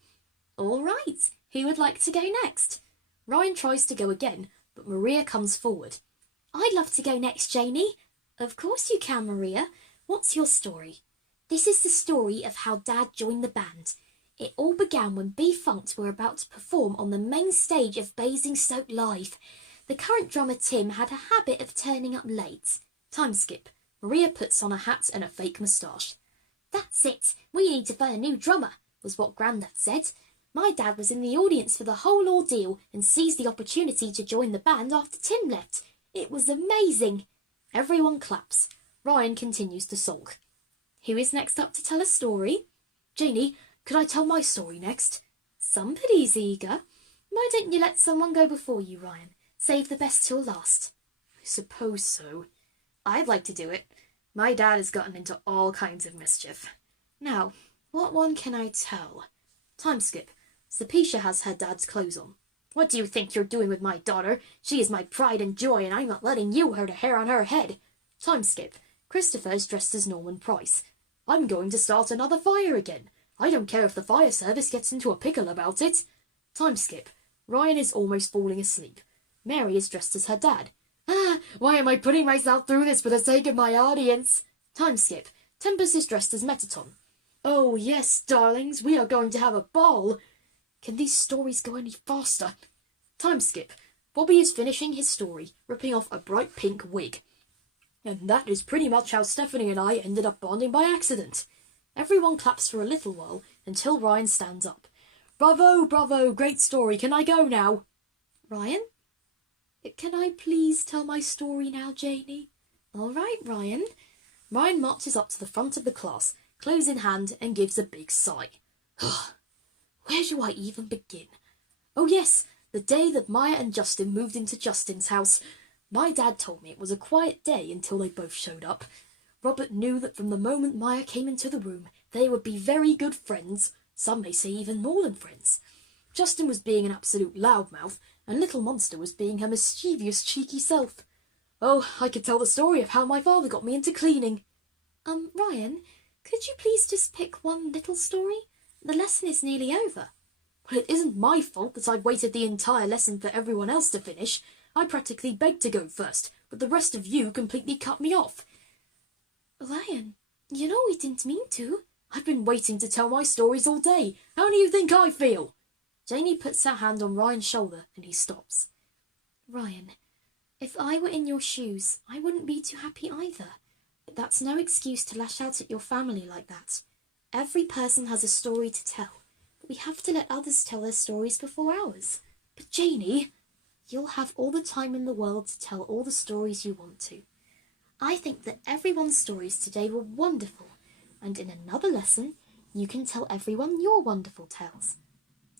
All right. Who would like to go next? Ryan tries to go again, but Maria comes forward. I'd love to go next, Janie. Of course you can, Maria. What's your story? This is the story of how Dad joined the band. It all began when B-Funks were about to perform on the main stage of Basingstoke Live. The current drummer Tim had a habit of turning up late. Time skip. Maria puts on a hat and a fake moustache. That's it. We need to find a new drummer, was what Grandad said. My dad was in the audience for the whole ordeal and seized the opportunity to join the band after Tim left. It was amazing. Everyone claps. Ryan continues to sulk. Who is next up to tell a story? Janie, could I tell my story next? Somebody's eager. Why don't you let someone go before you, Ryan? Save the best till last. I suppose so. I'd like to do it. My dad has gotten into all kinds of mischief. Now, what one can I tell? Time skip. Sapisha has her dad's clothes on. What do you think you're doing with my daughter? She is my pride and joy, and I'm not letting you hurt a hair on her head. Time skip. Christopher is dressed as Norman Price. I'm going to start another fire again. I don't care if the fire service gets into a pickle about it. Time skip. Ryan is almost falling asleep. Mary is dressed as her dad. Why am I putting myself through this for the sake of my audience? Time skip. Tempest is dressed as Metaton. Oh, yes, darlings, we are going to have a ball. Can these stories go any faster? Time skip. Bobby is finishing his story, ripping off a bright pink wig. And that is pretty much how Stephanie and I ended up bonding by accident. Everyone claps for a little while until Ryan stands up. Bravo, bravo, great story. Can I go now? Ryan? Can I please tell my story now, Janie? All right, Ryan. Ryan marches up to the front of the class, clothes in hand, and gives a big sigh. Where do I even begin? Oh yes, the day that Mya and Justin moved into Justin's house. My dad told me it was a quiet day until they both showed up. Robert knew that from the moment Mya came into the room, they would be very good friends, some may say even more than friends. Justin was being an absolute loudmouth, and Little Monster was being her mischievous, cheeky self. Oh, I could tell the story of how my father got me into cleaning. Ryan, could you please just pick one little story? The lesson is nearly over. Well, it isn't my fault that I've waited the entire lesson for everyone else to finish. I practically begged to go first, but the rest of you completely cut me off. Ryan, You know we didn't mean to. I've been waiting to tell my stories all day. How do you think I feel? Janie puts her hand on Ryan's shoulder and he stops. Ryan, if I were in your shoes, I wouldn't be too happy either. But that's no excuse to lash out at your family like that. Every person has a story to tell, but we have to let others tell their stories before ours. But Janie, you'll have all the time in the world to tell all the stories you want to. I think that everyone's stories today were wonderful, and in another lesson, you can tell everyone your wonderful tales.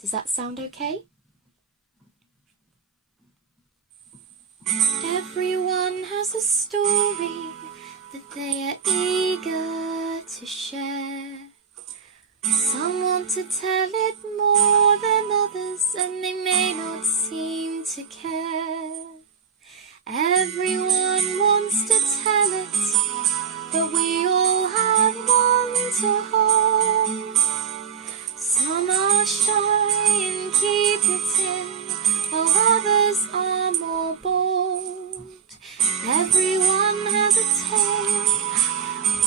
Does that sound okay? Everyone has a story that they are eager to share. Some want to tell it more than others, and they may not seem to care. Everyone wants to tell it, but we all have one to hold. Some are shy and keep it in, while others are more bold. Everyone has a tale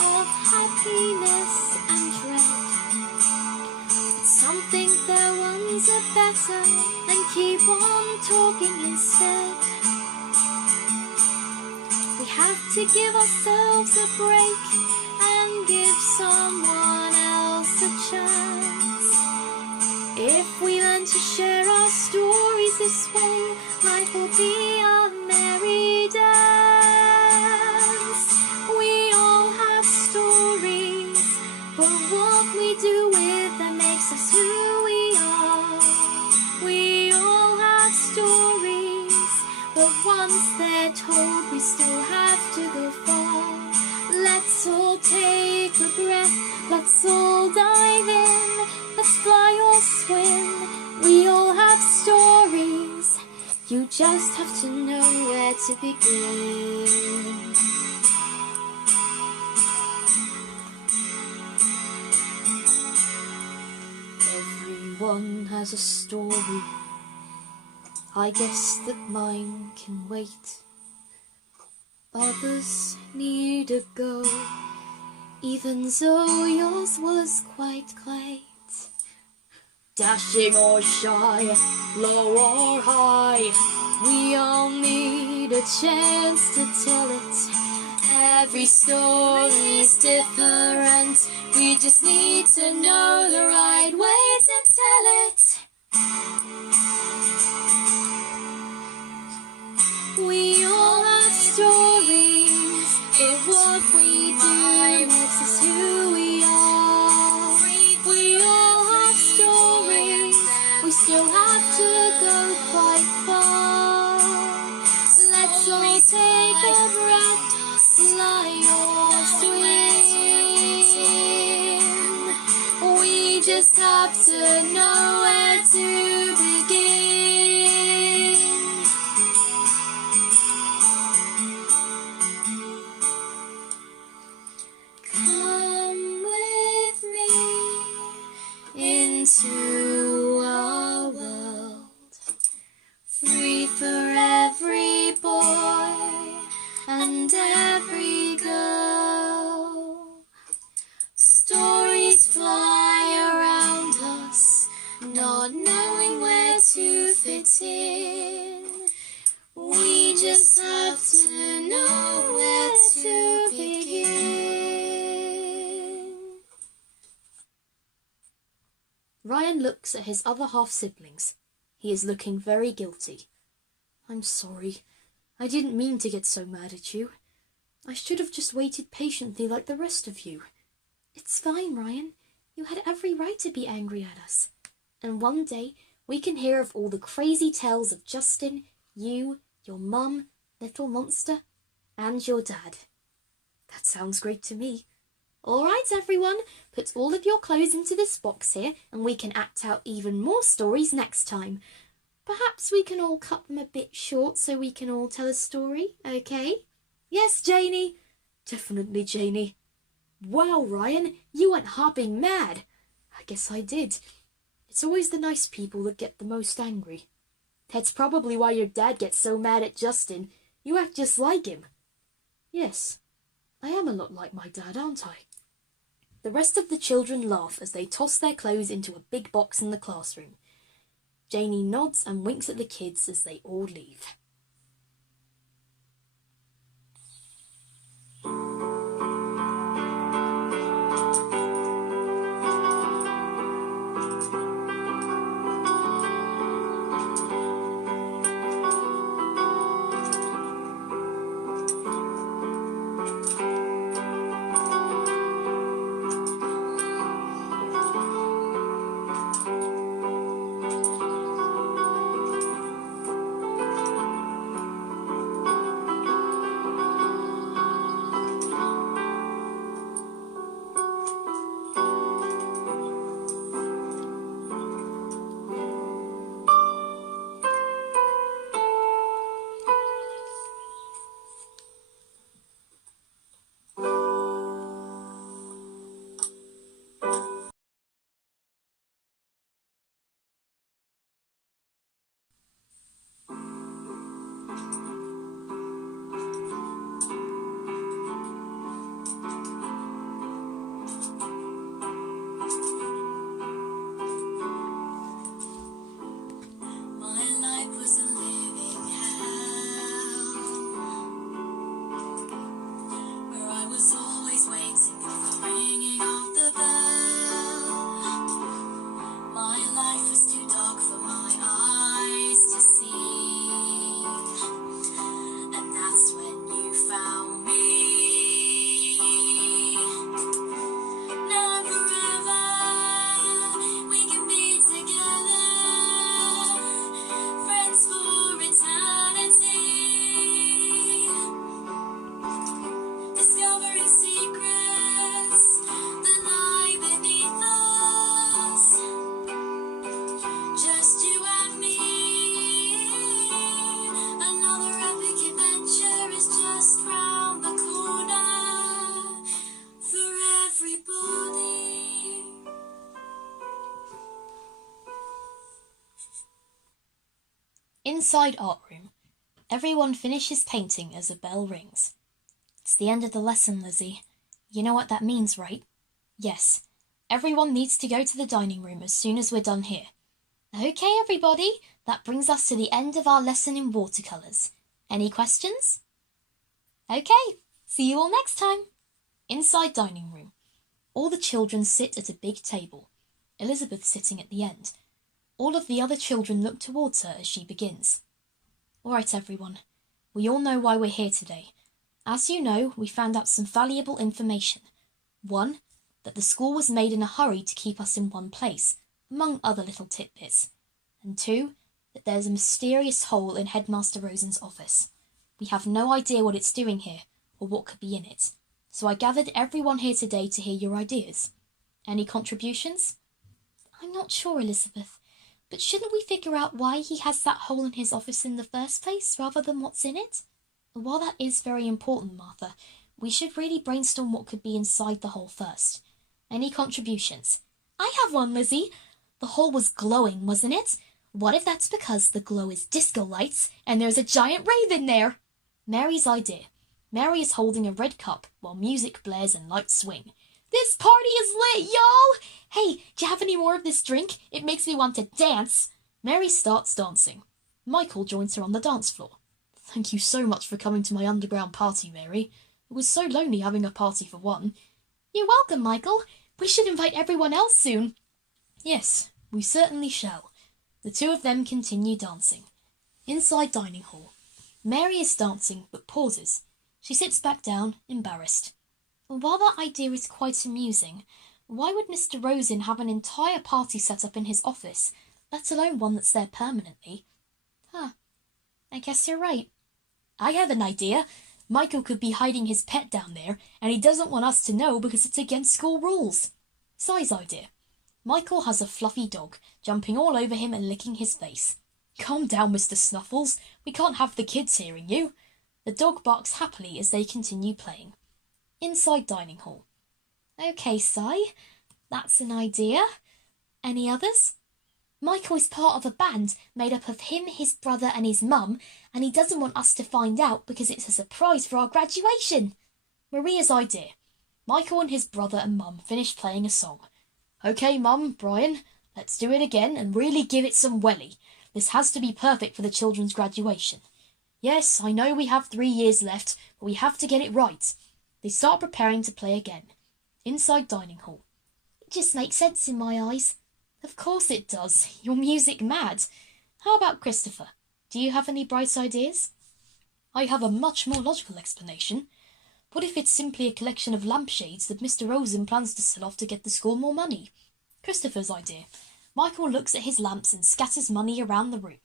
of happiness and dread. But some think their ones are better and keep on talking instead. We have to give ourselves a break and give someone else a chance. If we learn to share our stories this way, life will be a merry dance. We all have stories, but what we do with them makes us who we are. We all have stories, but once they're told, we still have to go far. Let's all take a breath, let's all dive in, let's fly or swim. We all have stories, you just have to know where to begin. Everyone has a story, I guess that mine can wait. Others need to go, even though yours was quite great. dashing or shy, low or high, We all need a chance to tell it. Every story's different, we just need to know the right way to tell it. We all have stories, but what we do makes us who we are. We all have stories, we still have to go quite far. Let's all take a breath, fly or swim. We just have to know where to begin. Come with me into our world, free for every boy and every girl. Stories fly around us, not knowing where to fit in. We just have to know where to begin. Ryan looks at his other half-siblings. He is looking very guilty. I'm sorry. I didn't mean to get so mad at you. I should have just waited patiently like the rest of you. It's fine, Ryan. You had every right to be angry at us. And one day we can hear of all the crazy tales of Justin, you, your mum, little monster, and your dad. That sounds great to me. All right, everyone, put all of your clothes into this box here, and we can act out even more stories next time. Perhaps we can all cut them a bit short so we can all tell a story, okay? Yes, Janie. Definitely, Janie. Wow, Ryan, you went hopping mad. I guess I did. It's always the nice people that get the most angry. That's probably why your dad gets so mad at Justin. You act just like him. Yes, I am a lot like my dad, aren't I? The rest of the children laugh as they toss their clothes into a big box in the classroom. Janie nods and winks at the kids as they all leave. Inside art room, everyone finishes painting as a bell rings. It's the end of the lesson, Lizzie. You know what that means, right? Yes. Everyone needs to go to the dining room as soon as we're done here. Okay, everybody, that brings us to the end of our lesson in watercolours. Any questions? Okay, see you all next time. Inside dining room. All the children sit at a big table. Elizabeth sitting at the end. All of the other children look towards her as she begins. All right, everyone. We all know why we're here today. As you know, we found out some valuable information. 1, that the school was made in a hurry to keep us in one place, among other little tidbits. And 2, that there's a mysterious hole in Headmaster Rosens' office. We have no idea what it's doing here, or what could be in it. So I gathered everyone here today to hear your ideas. Any contributions? I'm not sure, Elizabeth. But shouldn't we figure out why he has that hole in his office in the first place, rather than what's in it? While that is very important, Martha, we should really brainstorm what could be inside the hole first. Any contributions? I have one, Lizzie. The hole was glowing, wasn't it? What if that's because the glow is disco lights, and there's a giant rave in there? Mary's idea. Mary is holding a red cup, while music blares and lights swing. This party is lit, y'all! Hey, do you have any more of this drink? It makes me want to dance. Mary starts dancing. Michael joins her on the dance floor. Thank you so much for coming to my underground party, Mary. It was so lonely having a party for one. You're welcome, Michael. We should invite everyone else soon. Yes, we certainly shall. The two of them continue dancing. Inside dining hall. Mary is dancing, but pauses. She sits back down, embarrassed. While that idea is quite amusing, why would Mr. Rosen have an entire party set up in his office, let alone one that's there permanently? I guess you're right. I have an idea. Michael could be hiding his pet down there, and he doesn't want us to know because it's against school rules. Si's idea. Michael has a fluffy dog, jumping all over him and licking his face. Calm down, Mr. Snuffles. We can't have the kids hearing you. The dog barks happily as they continue playing. Inside dining hall. Okay, Si, that's an idea. Any others? Michael is part of a band made up of him, his brother and his mum, and he doesn't want us to find out because it's a surprise for our graduation. Maria's idea. Michael and his brother and Mum finish playing a song. Okay, Mum, Brian, let's do it again and really give it some welly. This has to be perfect for the children's graduation. Yes, I know we have 3 years left, but we have to get it right. They start preparing to play again. Inside dining hall. It just makes sense in my eyes. Of course it does. You're music mad. How about Christopher? Do you have any bright ideas? I have a much more logical explanation. What if it's simply a collection of lampshades that Mr. Rosen plans to sell off to get the school more money? Christopher's idea. Michael looks at his lamps and scatters money around the room.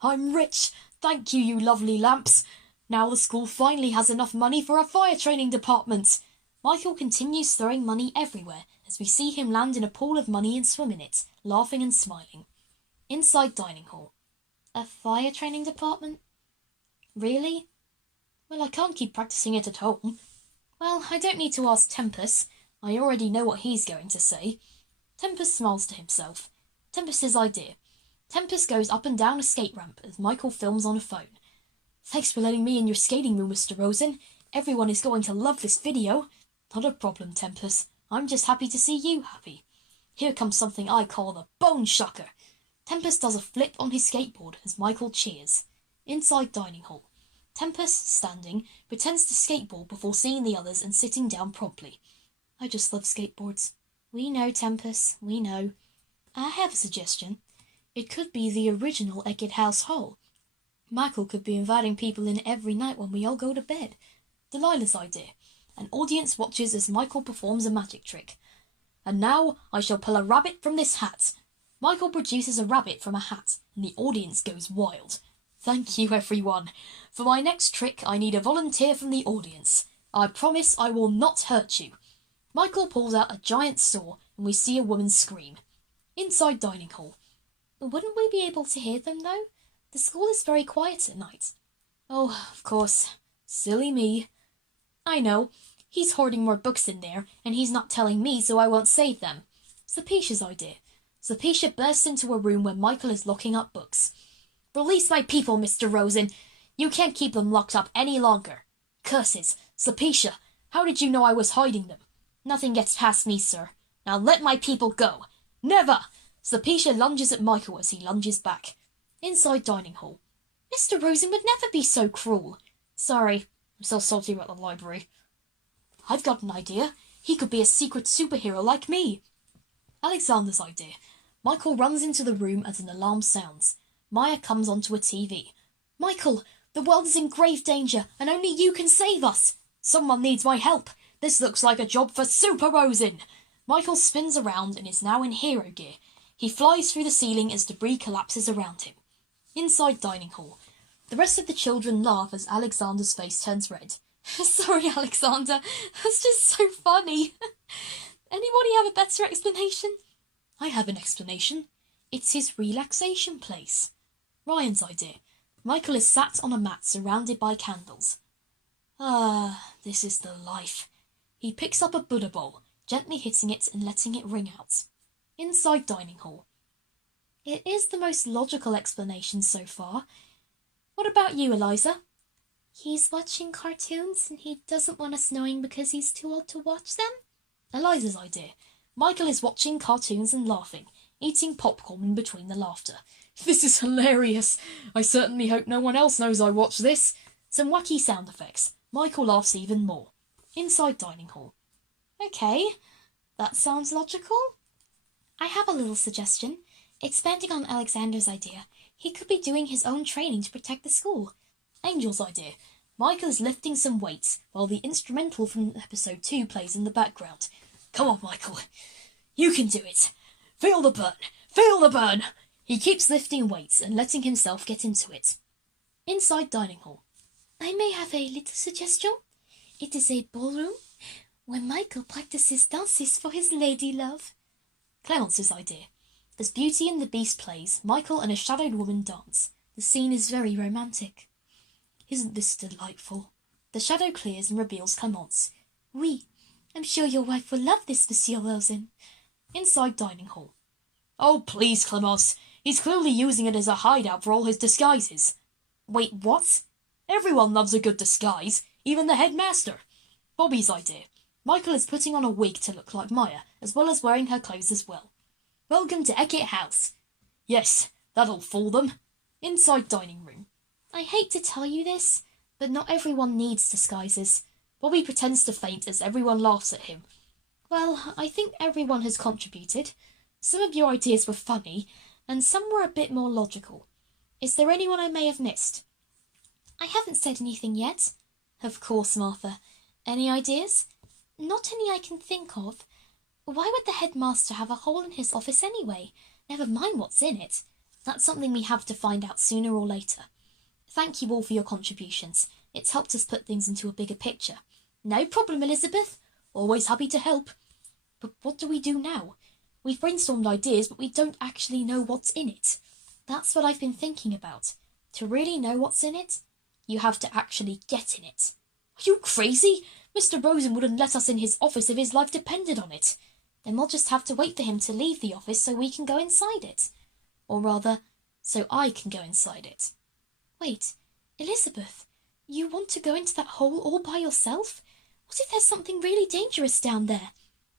I'm rich. Thank you, you lovely lamps. Now the school finally has enough money for a fire training department. Michael continues throwing money everywhere as we see him land in a pool of money and swim in it, laughing and smiling. Inside dining hall. A fire training department? Really? Well, I can't keep practicing it at home. Well, I don't need to ask Tempest. I already know what he's going to say. Tempest smiles to himself. Tempest's idea. Tempest goes up and down a skate ramp as Michael films on a phone. Thanks for letting me in your skating room, Mr. Rosen. Everyone is going to love this video. Not a problem, Tempest. I'm just happy to see you happy. Here comes something I call the bone shocker. Tempest does a flip on his skateboard as Michael cheers. Inside dining hall. Tempest, standing, pretends to skateboard before seeing the others and sitting down promptly. I just love skateboards. We know, Tempest, we know. I have a suggestion. It could be the original Eckett House hall. Michael could be inviting people in every night when we all go to bed. Delilah's idea. An audience watches as Michael performs a magic trick. And now I shall pull a rabbit from this hat. Michael produces a rabbit from a hat, and the audience goes wild. Thank you, everyone. For my next trick, I need a volunteer from the audience. I promise I will not hurt you. Michael pulls out a giant saw, and we see a woman scream. Inside dining hall. Wouldn't we be able to hear them, though? The school is very quiet at night. Oh, of course. Silly me. I know. He's hoarding more books in there, and he's not telling me, so I won't save them. Sapesha's idea. Sapesha bursts into a room where Michael is locking up books. Release my people, Mr. Rosen. You can't keep them locked up any longer. Curses. Sapesha, how did you know I was hiding them? Nothing gets past me, sir. Now let my people go. Never! Sapesha lunges at Michael as he lunges back. Inside dining hall. Mr. Rosen would never be so cruel. Sorry, I'm so salty about the library. I've got an idea. He could be a secret superhero like me. Alexander's idea. Michael runs into the room as an alarm sounds. Mya comes onto a TV. Michael, the world is in grave danger, and only you can save us. Someone needs my help. This looks like a job for Super Rosen. Michael spins around and is now in hero gear. He flies through the ceiling as debris collapses around him. Inside dining hall. The rest of the children laugh as Alexander's face turns red. Sorry, Alexander. That's just so funny. Anybody have a better explanation? I have an explanation. It's his relaxation place. Ryan's idea. Michael is sat on a mat surrounded by candles. Ah, this is the life. He picks up a Buddha bowl, gently hitting it and letting it ring out. Inside dining hall. It is the most logical explanation so far. What about you, Eliza? He's watching cartoons and he doesn't want us knowing because he's too old to watch them? Eliza's idea. Michael is watching cartoons and laughing, eating popcorn in between the laughter. This is hilarious. I certainly hope no one else knows I watch this. Some wacky sound effects. Michael laughs even more. Inside dining hall. Okay, that sounds logical. I have a little suggestion. Expanding on Alexander's idea, he could be doing his own training to protect the school. Angel's idea. Michael is lifting some weights while the instrumental from episode 2 plays in the background. Come on, Michael. You can do it. Feel the burn. Feel the burn. He keeps lifting weights and letting himself get into it. Inside dining hall. I may have a little suggestion. It is a ballroom where Michael practices dances for his lady love. Clemence's idea. As Beauty and the Beast plays, Michael and a shadowed woman dance. The scene is very romantic. Isn't this delightful? The shadow clears and reveals Clemence. Oui, I'm sure your wife will love this, Monsieur Rosen. Inside dining hall. Oh, please, Clemence. He's clearly using it as a hideout for all his disguises. Wait, what? Everyone loves a good disguise, even the headmaster. Bobby's idea. Michael is putting on a wig to look like Mya, as well as wearing her clothes as well. Welcome to Eckett House. Yes, that'll fool them. Inside dining room. I hate to tell you this, but not everyone needs disguises. Bobby pretends to faint as everyone laughs at him. Well, I think everyone has contributed. Some of your ideas were funny, and some were a bit more logical. Is there anyone I may have missed? I haven't said anything yet. Of course, Martha. Any ideas? Not any I can think of. Why would the headmaster have a hole in his office anyway? Never mind what's in it. That's something we have to find out sooner or later. Thank you all for your contributions. It's helped us put things into a bigger picture. No problem, Elizabeth. Always happy to help. But what do we do now? We've brainstormed ideas, but we don't actually know what's in it. That's what I've been thinking about. To really know what's in it, you have to actually get in it. Are you crazy? Mr. Rosen wouldn't let us in his office if his life depended on it. Then we'll just have to wait for him to leave the office so we can go inside it. Or rather, so I can go inside it. Wait, Elizabeth, you want to go into that hole all by yourself? What if there's something really dangerous down there?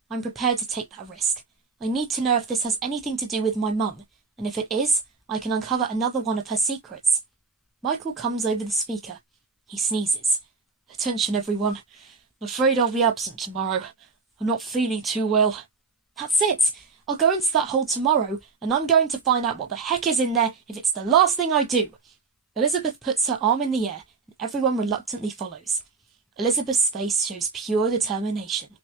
I'm prepared to take that risk. I need to know if this has anything to do with my mum, and if it is, I can uncover another one of her secrets. Michael comes over the speaker. He sneezes. Attention, everyone. I'm afraid I'll be absent tomorrow. I'm not feeling too well. That's it. I'll go into that hole tomorrow, and I'm going to find out what the heck is in there if it's the last thing I do. Elizabeth puts her arm in the air, and everyone reluctantly follows. Elizabeth's face shows pure determination.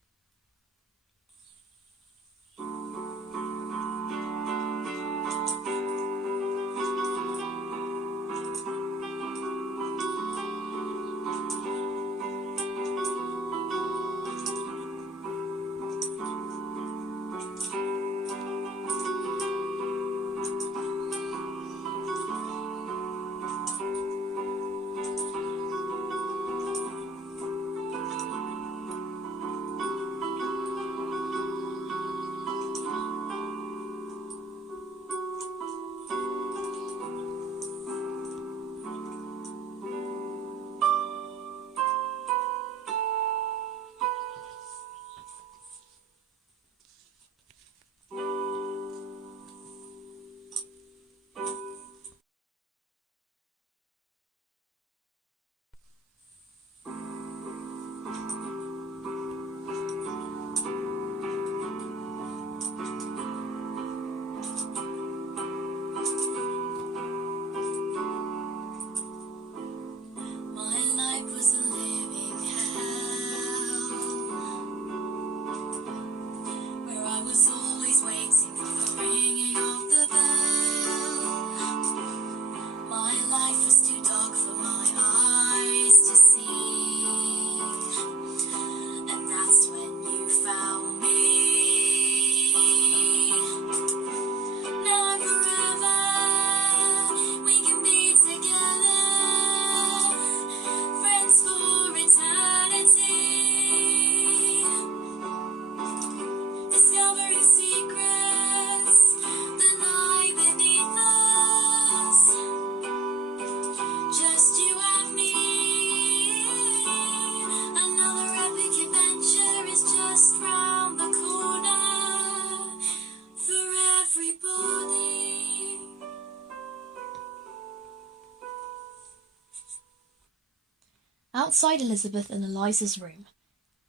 Outside Elizabeth and Eliza's room.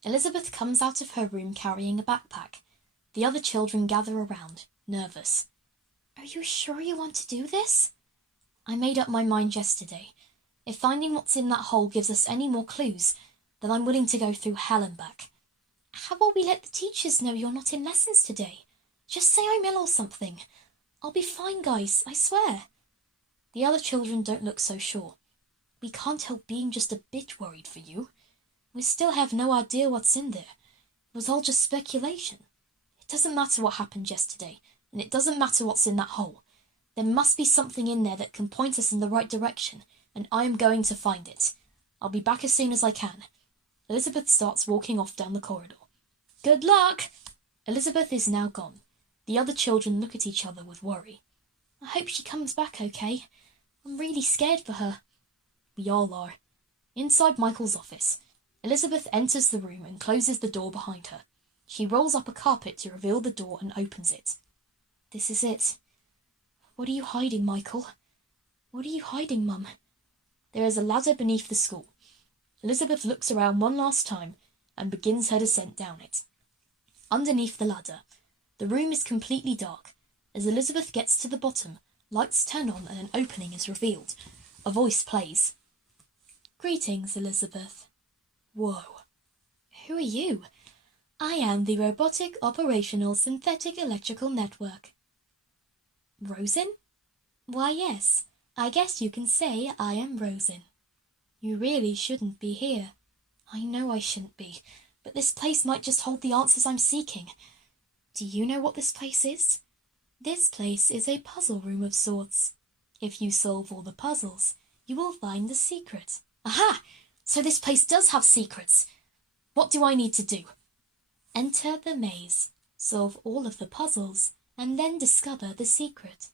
Elizabeth comes out of her room carrying a backpack. The other children gather around, nervous. Are you sure you want to do this? I made up my mind yesterday. If finding what's in that hole gives us any more clues, then I'm willing to go through hell and back. How about we let the teachers know you're not in lessons today? Just say I'm ill or something. I'll be fine, guys, I swear. The other children don't look so sure. We can't help being just a bit worried for you. We still have no idea what's in there. It was all just speculation. It doesn't matter what happened yesterday, and it doesn't matter what's in that hole. There must be something in there that can point us in the right direction, and I am going to find it. I'll be back as soon as I can. Elizabeth starts walking off down the corridor. Good luck! Elizabeth is now gone. The other children look at each other with worry. I hope she comes back okay. I'm really scared for her. We all are. Inside Michael's office. Elizabeth enters the room and closes the door behind her. She rolls up a carpet to reveal the door and opens it. This is it. What are you hiding, Michael? What are you hiding, Mum? There is a ladder beneath the school. Elizabeth looks around one last time and begins her descent down it. Underneath the ladder, the room is completely dark. As Elizabeth gets to the bottom, lights turn on and an opening is revealed. A voice plays. Greetings, Elizabeth. Whoa. Who are you? I am the Robotic Operational Synthetic Electrical Network. Rosen? Why, yes. I guess you can say I am Rosen. You really shouldn't be here. I know I shouldn't be, but this place might just hold the answers I'm seeking. Do you know what this place is? This place is a puzzle room of sorts. If you solve all the puzzles, you will find the secret. Aha! So this place does have secrets. What do I need to do? Enter the maze, solve all of the puzzles, and then discover the secret.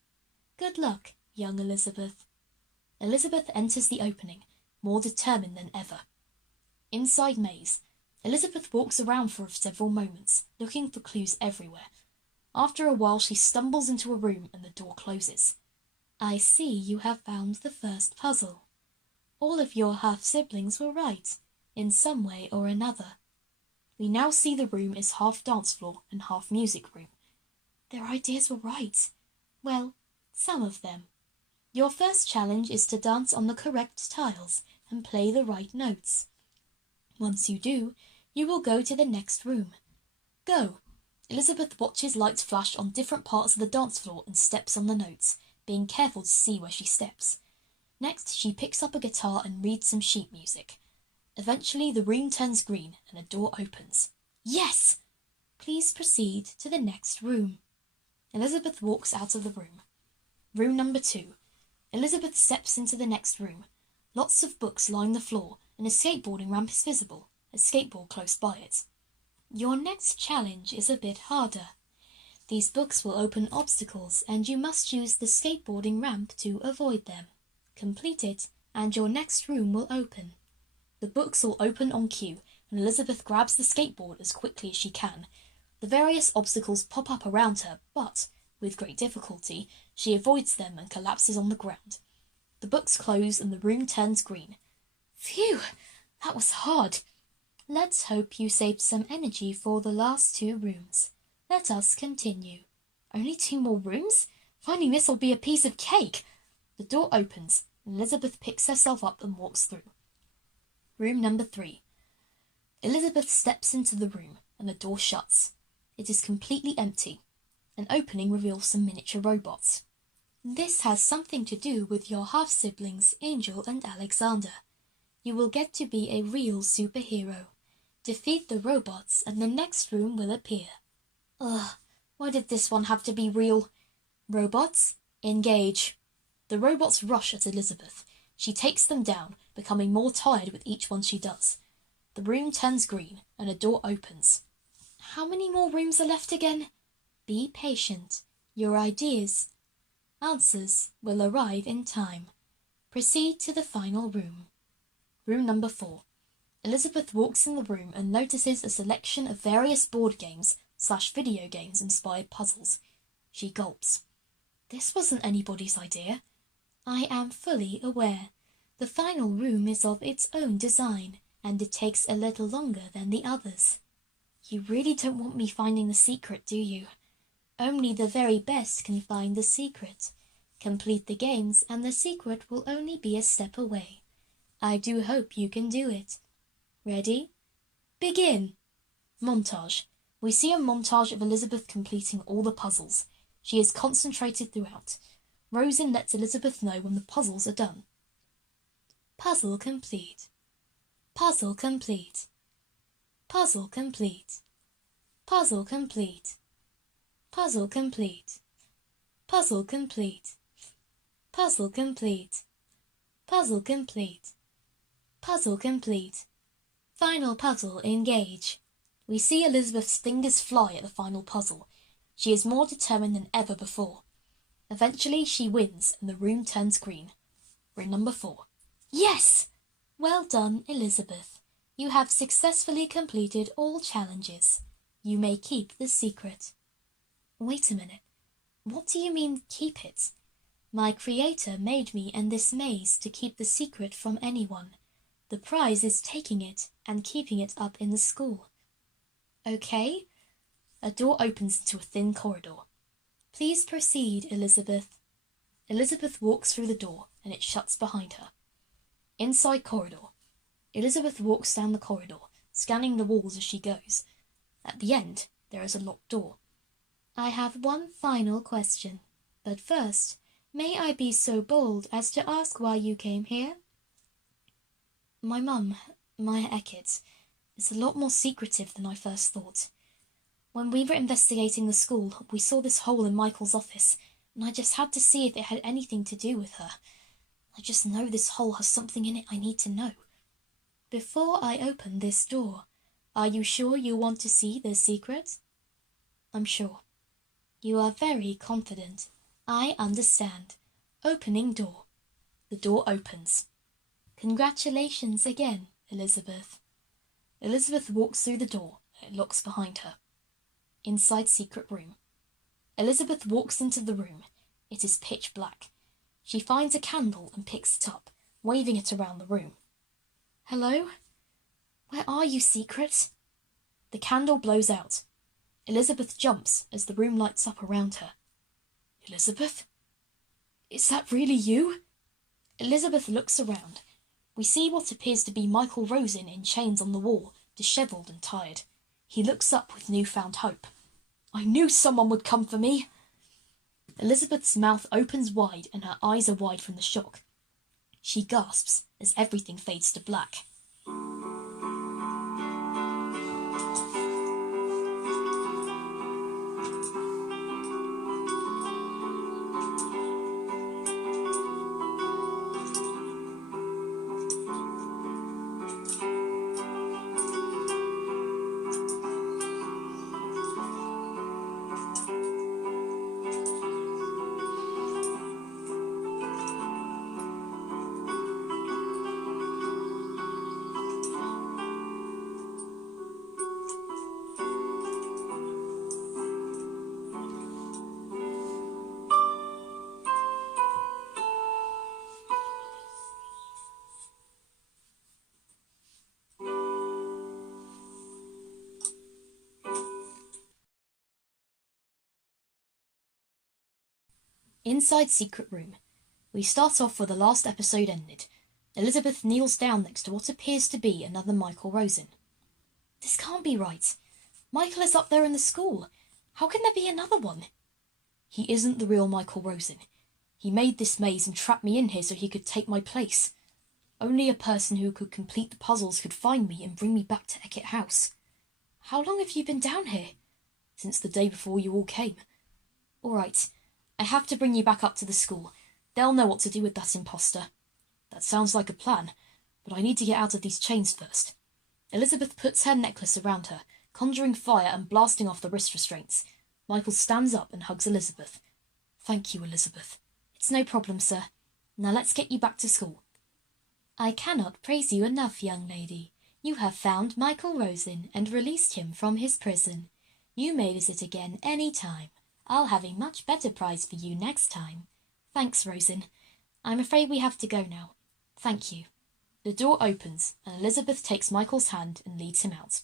Good luck, young Elizabeth. Elizabeth enters the opening, more determined than ever. Inside maze, Elizabeth walks around for several moments, looking for clues everywhere. After a while, she stumbles into a room and the door closes. I see you have found the first puzzle. All of your half-siblings were right, in some way or another. We now see the room is half dance floor and half music room. Their ideas were right. Well, some of them. Your first challenge is to dance on the correct tiles and play the right notes. Once you do, you will go to the next room. Go. Elizabeth watches lights flash on different parts of the dance floor and steps on the notes, being careful to see where she steps. Next, she picks up a guitar and reads some sheet music. Eventually, the room turns green and a door opens. Yes! Please proceed to the next room. Elizabeth walks out of the room. Room number 2. Elizabeth steps into the next room. Lots of books line the floor, and a skateboarding ramp is visible, a skateboard close by it. Your next challenge is a bit harder. These books will open obstacles, and you must use the skateboarding ramp to avoid them. Complete it, and your next room will open. The books all open on cue, and Elizabeth grabs the skateboard as quickly as she can. The various obstacles pop up around her, but, with great difficulty, she avoids them and collapses on the ground. The books close and the room turns green. Phew! That was hard. Let's hope you saved some energy for the last 2 rooms. Let us continue. Only 2 more rooms? Finding this will be a piece of cake. The door opens, and Elizabeth picks herself up and walks through. Room number 3. Elizabeth steps into the room, and the door shuts. It is completely empty. An opening reveals some miniature robots. This has something to do with your half-siblings, Angel and Alexander. You will get to be a real superhero. Defeat the robots, and the next room will appear. Ugh, why did this one have to be real? Robots, engage. The robots rush at Elizabeth. She takes them down, becoming more tired with each one she does. The room turns green, and a door opens. How many more rooms are left again? Be patient. Your answers will arrive in time. Proceed to the final room. Room number 4. Elizabeth walks in the room and notices a selection of various board games / video games inspired puzzles. She gulps. This wasn't anybody's idea. I am fully aware. The final room is of its own design, and it takes a little longer than the others. You really don't want me finding the secret, do you? Only the very best can find the secret. Complete the games, and the secret will only be a step away. I do hope you can do it. Ready? Begin! Montage. We see a montage of Elizabeth completing all the puzzles. She is concentrated throughout. Rosen lets Elizabeth know when the puzzles are done. Puzzle complete. Puzzle complete. Puzzle complete. Puzzle complete. Puzzle complete. Puzzle complete. Puzzle complete. Puzzle complete. Puzzle complete. Final puzzle, engage. We see Elizabeth's fingers fly at the final puzzle. She is more determined than ever before. Eventually, she wins, and the room turns green. Room number 4. Yes! Well done, Elizabeth. You have successfully completed all challenges. You may keep the secret. Wait a minute. What do you mean, keep it? My creator made me and this maze to keep the secret from anyone. The prize is taking it and keeping it up in the school. Okay. A door opens into a thin corridor. Please proceed, Elizabeth. Elizabeth walks through the door, and it shuts behind her. Inside corridor. Elizabeth walks down the corridor, scanning the walls as she goes. At the end, there is a locked door. I have one final question, but first, may I be so bold as to ask why you came here? My mum, Mya Eckett, is a lot more secretive than I first thought. When we were investigating the school, we saw this hole in Michael's office, and I just had to see if it had anything to do with her. I just know this hole has something in it I need to know. Before I open this door, are you sure you want to see the secret? I'm sure. You are very confident. I understand. Opening door. The door opens. Congratulations again, Elizabeth. Elizabeth walks through the door, and it locks behind her. Inside secret room. Elizabeth walks into the room. It is pitch black. She finds a candle and picks it up, waving it around the room. Hello? Where are you, secret? The candle blows out. Elizabeth jumps as the room lights up around her. Elizabeth? Is that really you? Elizabeth looks around. We see what appears to be Michael Rosen in chains on the wall, dishevelled and tired. He looks up with newfound hope. I knew someone would come for me. Elizabeth's mouth opens wide and her eyes are wide from the shock. She gasps as everything fades to black. Inside secret room. We start off where the last episode ended. Elizabeth kneels down next to what appears to be another Michael Rosen. This can't be right. Michael is up there in the school. How can there be another one? He isn't the real Michael Rosen. He made this maze and trapped me in here so he could take my place. Only a person who could complete the puzzles could find me and bring me back to Eckett House. How long have you been down here? Since the day before you all came. All right. I have to bring you back up to the school. They'll know what to do with that imposter. That sounds like a plan, but I need to get out of these chains first. Elizabeth puts her necklace around her, conjuring fire and blasting off the wrist restraints. Michael stands up and hugs Elizabeth. Thank you, Elizabeth. It's no problem, sir. Now let's get you back to school. I cannot praise you enough, young lady. You have found Michael Rosen and released him from his prison. You may visit again any time. I'll have a much better prize for you next time. Thanks, Rosen. I'm afraid we have to go now. Thank you. The door opens, and Elizabeth takes Michael's hand and leads him out.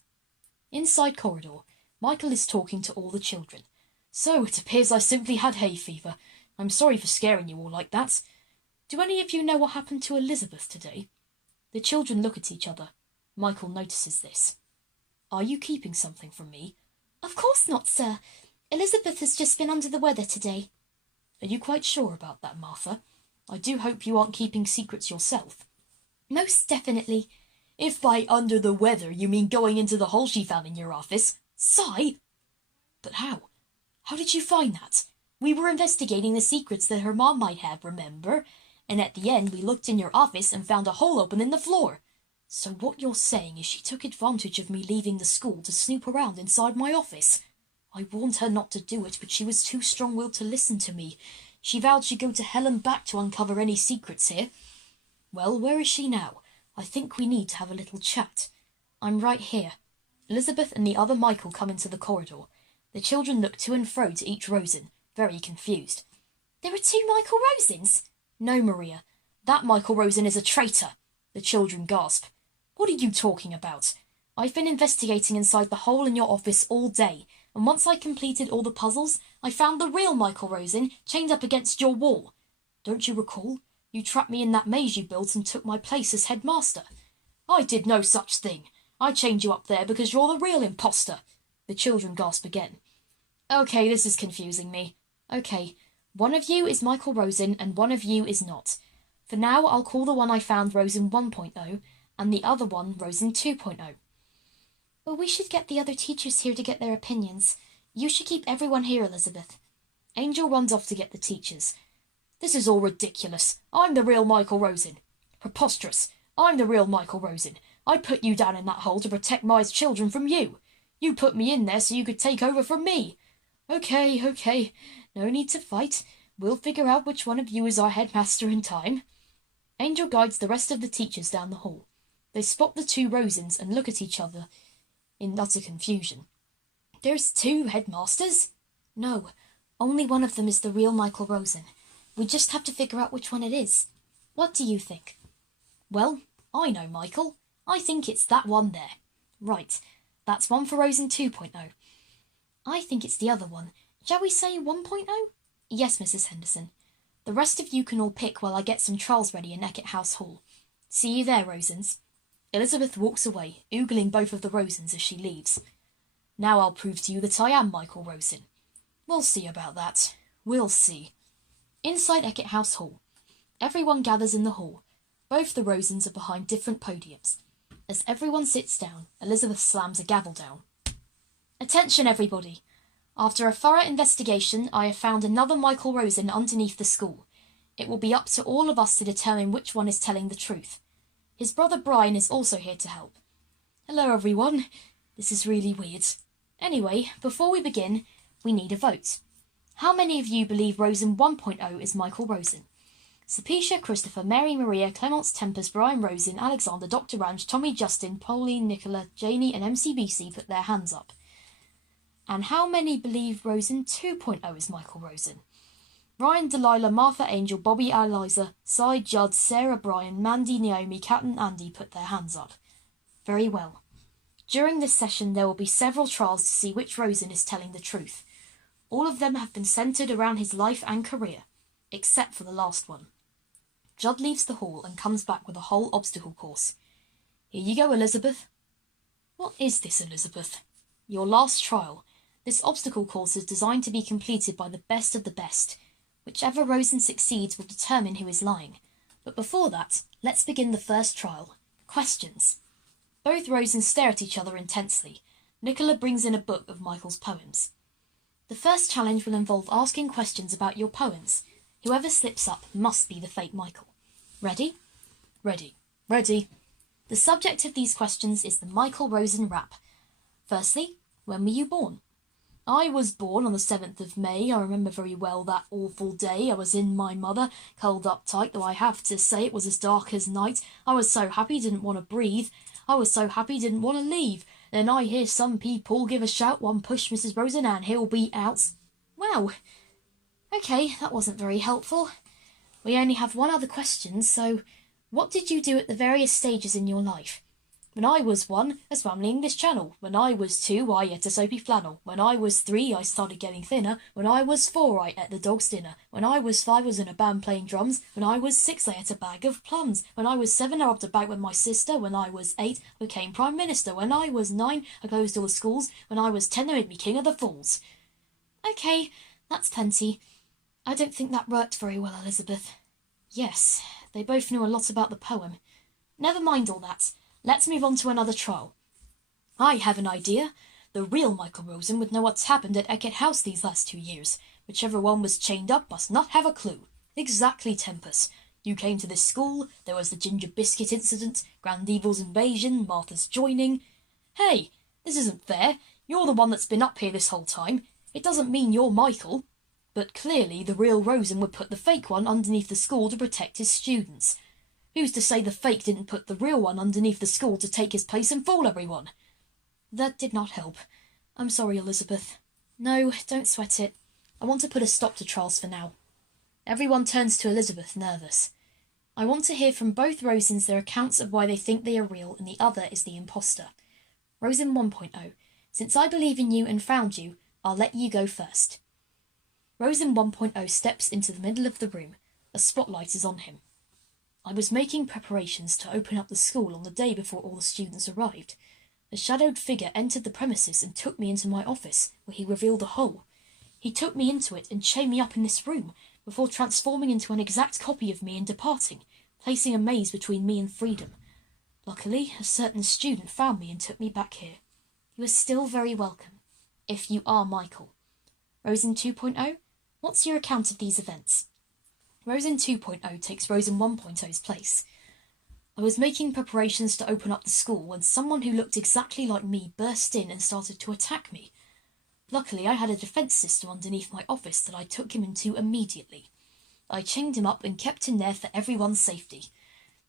Inside corridor, Michael is talking to all the children. So it appears I simply had hay fever. I'm sorry for scaring you all like that. Do any of you know what happened to Elizabeth today? The children look at each other. Michael notices this. Are you keeping something from me? Of course not, sir. Elizabeth has just been under the weather today. Are you quite sure about that, Martha? I do hope you aren't keeping secrets yourself. Most definitely. If by under the weather you mean going into the hole she found in your office, sigh! But how? How did you find that? We were investigating the secrets that her mom might have, remember? And at the end we looked in your office and found a hole open in the floor. So what you're saying is she took advantage of me leaving the school to snoop around inside my office. I warned her not to do it, but she was too strong-willed to listen to me. She vowed she'd go to hell and back to uncover any secrets here. Well, where is she now? I think we need to have a little chat. I'm right here. Elizabeth and the other Michael come into the corridor. The children look to and fro to each Rosen, very confused. There are 2 Michael Rosens? No, Maria. That Michael Rosen is a traitor. The children gasp. What are you talking about? I've been investigating inside the hole in your office all day, and once I completed all the puzzles, I found the real Michael Rosen chained up against your wall. Don't you recall? You trapped me in that maze you built and took my place as headmaster. I did no such thing. I chained you up there because you're the real imposter. The children gasp again. Okay, this is confusing me. Okay, one of you is Michael Rosen and one of you is not. For now, I'll call the one I found Rosen 1.0 and the other one Rosen 2.0. Well, we should get the other teachers here to get their opinions. You should keep everyone here, Elizabeth. Angel runs off to get the teachers. This is all ridiculous. I'm the real Michael Rosen. Preposterous. I'm the real Michael Rosen. I put you down in that hole to protect my children from you. You put me in there so you could take over from me. Okay. No need to fight. We'll figure out which one of you is our headmaster in time. Angel guides the rest of the teachers down the hall. They spot the 2 Rosens and look at each other in utter confusion. There's 2 headmasters? No, only one of them is the real Michael Rosen. We just have to figure out which one it is. What do you think? Well, I know, Michael. I think it's that one there. Right, that's one for Rosen 2.0. I think it's the other one. Shall we say 1.0? Yes, Mrs. Henderson. The rest of you can all pick while I get some trials ready in Eckett House Hall. See you there, Rosens. Elizabeth walks away, oogling both of the Rosens as she leaves. Now I'll prove to you that I am Michael Rosen. We'll see about that. We'll see. Inside Eckett House Hall. Everyone gathers in the hall. Both the Rosens are behind different podiums. As everyone sits down, Elizabeth slams a gavel down. Attention, everybody! After a thorough investigation, I have found another Michael Rosen underneath the school. It will be up to all of us to determine which one is telling the truth. His brother Brian is also here to help. Hello, everyone. This is really weird. Anyway, before we begin, we need a vote. How many of you believe Rosen 1.0 is Michael Rosen? Sapisha, Christopher, Mary Maria, Clemence, Tempest, Brian Rosen, Alexander, Dr. Ranch, Tommy, Justin, Pauline, Nicola, Janie, and MCBC put their hands up. And how many believe Rosen 2.0 is Michael Rosen? Ryan, Delilah, Martha, Angel, Bobby, Eliza, Cy, Judd, Sarah, Brian, Mandy, Naomi, Kat and Andy put their hands up. Very well. During this session there will be several trials to see which Rosen is telling the truth. All of them have been centred around his life and career, except for the last one. Judd leaves the hall and comes back with a whole obstacle course. Here you go, Elizabeth. What is this, Elizabeth? Your last trial. This obstacle course is designed to be completed by the best of the best. Whichever Rosen succeeds will determine who is lying. But before that, let's begin the first trial. Questions. Both Rosens stare at each other intensely. Nicola brings in a book of Michael's poems. The first challenge will involve asking questions about your poems. Whoever slips up must be the fake Michael. Ready? Ready. Ready. The subject of these questions is the Michael Rosen rap. Firstly, when were you born? I was born on the 7th of May. I remember very well that awful day. I was in my mother, curled up tight, though I have to say it was as dark as night. I was so happy, didn't want to breathe. I was so happy, didn't want to leave. Then I hear some people give a shout, one push Mrs. Rosen and he'll be out. Wow. Okay, that wasn't very helpful. We only have one other question, so what did you do at the various stages in your life? When I was 1, I swam the English Channel. When I was 2, I ate a soapy flannel. When I was 3, I started getting thinner. When I was 4, I ate the dog's dinner. When I was 5, I was in a band playing drums. When I was 6, I ate a bag of plums. When I was 7, I robbed a bank with my sister. When I was 8, I became Prime Minister. When I was 9, I closed all the schools. When I was 10, they made me King of the Fools. Okay, that's plenty. I don't think that worked very well, Elizabeth. Yes, they both knew a lot about the poem. Never mind all that. Let's move on to another trial. I have an idea. The real Michael Rosen would know what's happened at Eckett House these last 2 years. Whichever one was chained up must not have a clue. Exactly, Tempest. You came to this school, there was the ginger biscuit incident, Grand Evil's invasion, Martha's joining. Hey, this isn't fair. You're the one that's been up here this whole time. It doesn't mean you're Michael. But clearly the real Rosen would put the fake one underneath the school to protect his students. Who's to say the fake didn't put the real one underneath the school to take his place and fool everyone? That did not help. I'm sorry, Elizabeth. No, don't sweat it. I want to put a stop to trials for now. Everyone turns to Elizabeth, nervous. I want to hear from both Rosens their accounts of why they think they are real and the other is the imposter. Rosen 1.0. Since I believe in you and found you, I'll let you go first. Rosen 1.0 steps into the middle of the room. A spotlight is on him. I was making preparations to open up the school on the day before all the students arrived. A shadowed figure entered the premises and took me into my office, where he revealed a hole. He took me into it and chained me up in this room, before transforming into an exact copy of me and departing, placing a maze between me and freedom. Luckily, a certain student found me and took me back here. You are still very welcome, if you are Michael. Rosen 2.0, what's your account of these events? Rosen 2.0 takes Rosen 1.0's place. I was making preparations to open up the school when someone who looked exactly like me burst in and started to attack me. Luckily, I had a defence system underneath my office that I took him into immediately. I chained him up and kept him there for everyone's safety.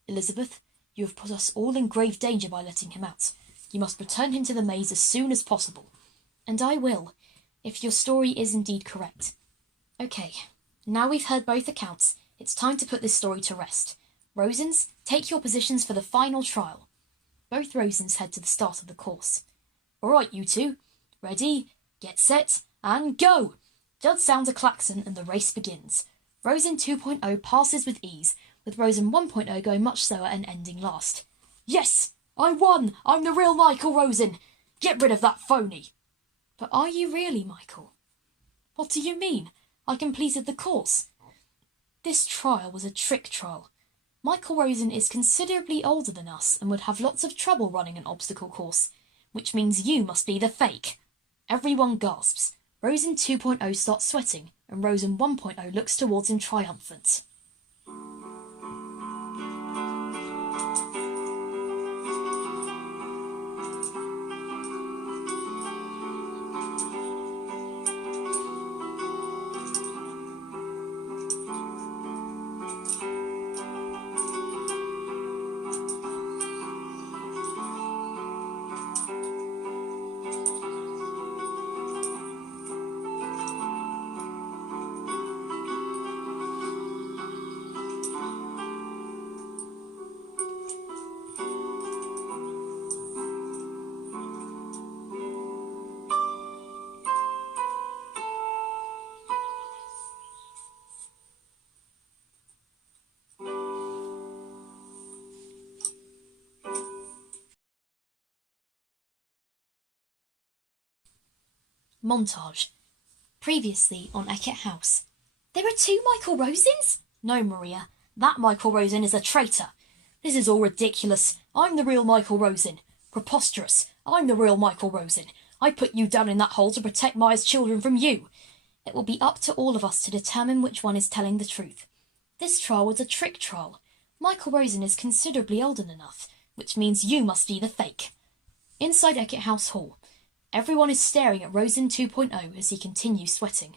Elizabeth, you have put us all in grave danger by letting him out. You must return him to the maze as soon as possible. And I will, if your story is indeed correct. Okay, now we've heard both accounts, it's time to put this story to rest. Rosens, take your positions for the final trial. Both Rosens head to the start of the course. All right, you two. Ready, get set, and go! Judge sounds a klaxon and the race begins. Rosen 2.0 passes with ease, with Rosen 1.0 going much slower and ending last. Yes! I won! I'm the real Michael Rosen! Get rid of that phony! But are you really, Michael? What do you mean? I completed the course. This trial was a trick trial. Michael Rosen is considerably older than us and would have lots of trouble running an obstacle course, which means you must be the fake. Everyone gasps. Rosen 2.0 starts sweating, and Rosen 1.0 looks towards him triumphant. Montage. Previously on Eckett House. There are two Michael Rosens? No, Maria. That Michael Rosen is a traitor. This is all ridiculous. I'm the real Michael Rosen. Preposterous. I'm the real Michael Rosen. I put you down in that hole to protect Maya's children from you. It will be up to all of us to determine which one is telling the truth. This trial was a trick trial. Michael Rosen is considerably older enough, which means you must be the fake. Inside Eckett House Hall. Everyone is staring at Rosen 2.0 as he continues sweating.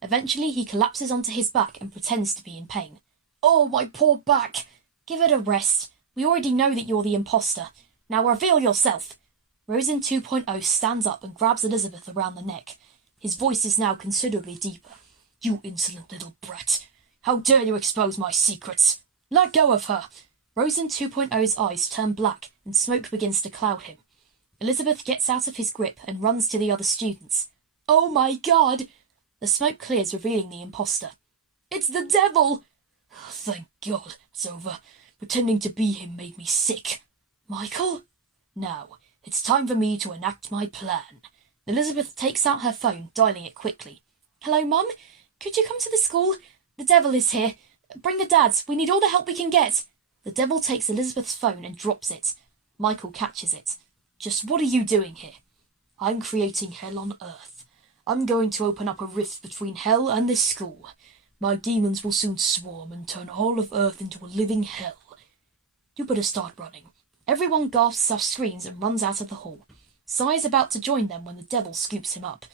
Eventually, he collapses onto his back and pretends to be in pain. Oh, my poor back! Give it a rest. We already know that you're the imposter. Now reveal yourself. Rosen 2.0 stands up and grabs Elizabeth around the neck. His voice is now considerably deeper. You insolent little brat. How dare you expose my secrets? Let go of her. Rosen 2.0's eyes turn black and smoke begins to cloud him. Elizabeth gets out of his grip and runs to the other students. Oh my God! The smoke clears, revealing the imposter. It's the devil! Thank God, it's over. Pretending to be him made me sick. Michael? Now, it's time for me to enact my plan. Elizabeth takes out her phone, dialing it quickly. Hello, Mum? Could you come to the school? The devil is here. Bring the dads. We need all the help we can get. The devil takes Elizabeth's phone and drops it. Michael catches it. Just what are you doing here? I'm creating hell on earth. I'm going to open up a rift between hell and this school. My demons will soon swarm and turn all of earth into a living hell. You better start running. Everyone gasps off screens and runs out of the hall. Sai is about to join them when the devil scoops him up.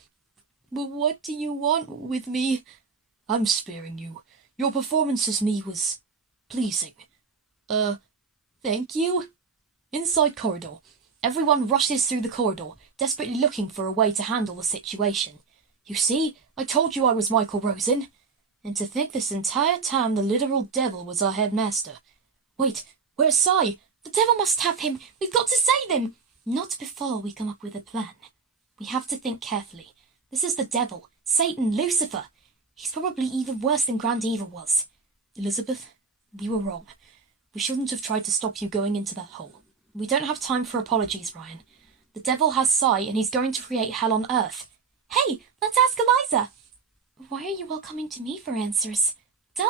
But what do you want with me? I'm sparing you. Your performance as me was pleasing. Thank you. Inside corridor. Everyone rushes through the corridor, desperately looking for a way to handle the situation. You see, I told you I was Michael Rosen. And to think this entire time the literal devil was our headmaster. Wait, where's Cy? The devil must have him. We've got to save him. Not before we come up with a plan. We have to think carefully. This is the devil, Satan, Lucifer. He's probably even worse than Grand Evil was. Elizabeth, we were wrong. We shouldn't have tried to stop you going into that hole. We don't have time for apologies, Ryan. The devil has Cy, and he's going to create hell on earth. Hey, let's ask Eliza. Why are you all coming to me for answers? Duh!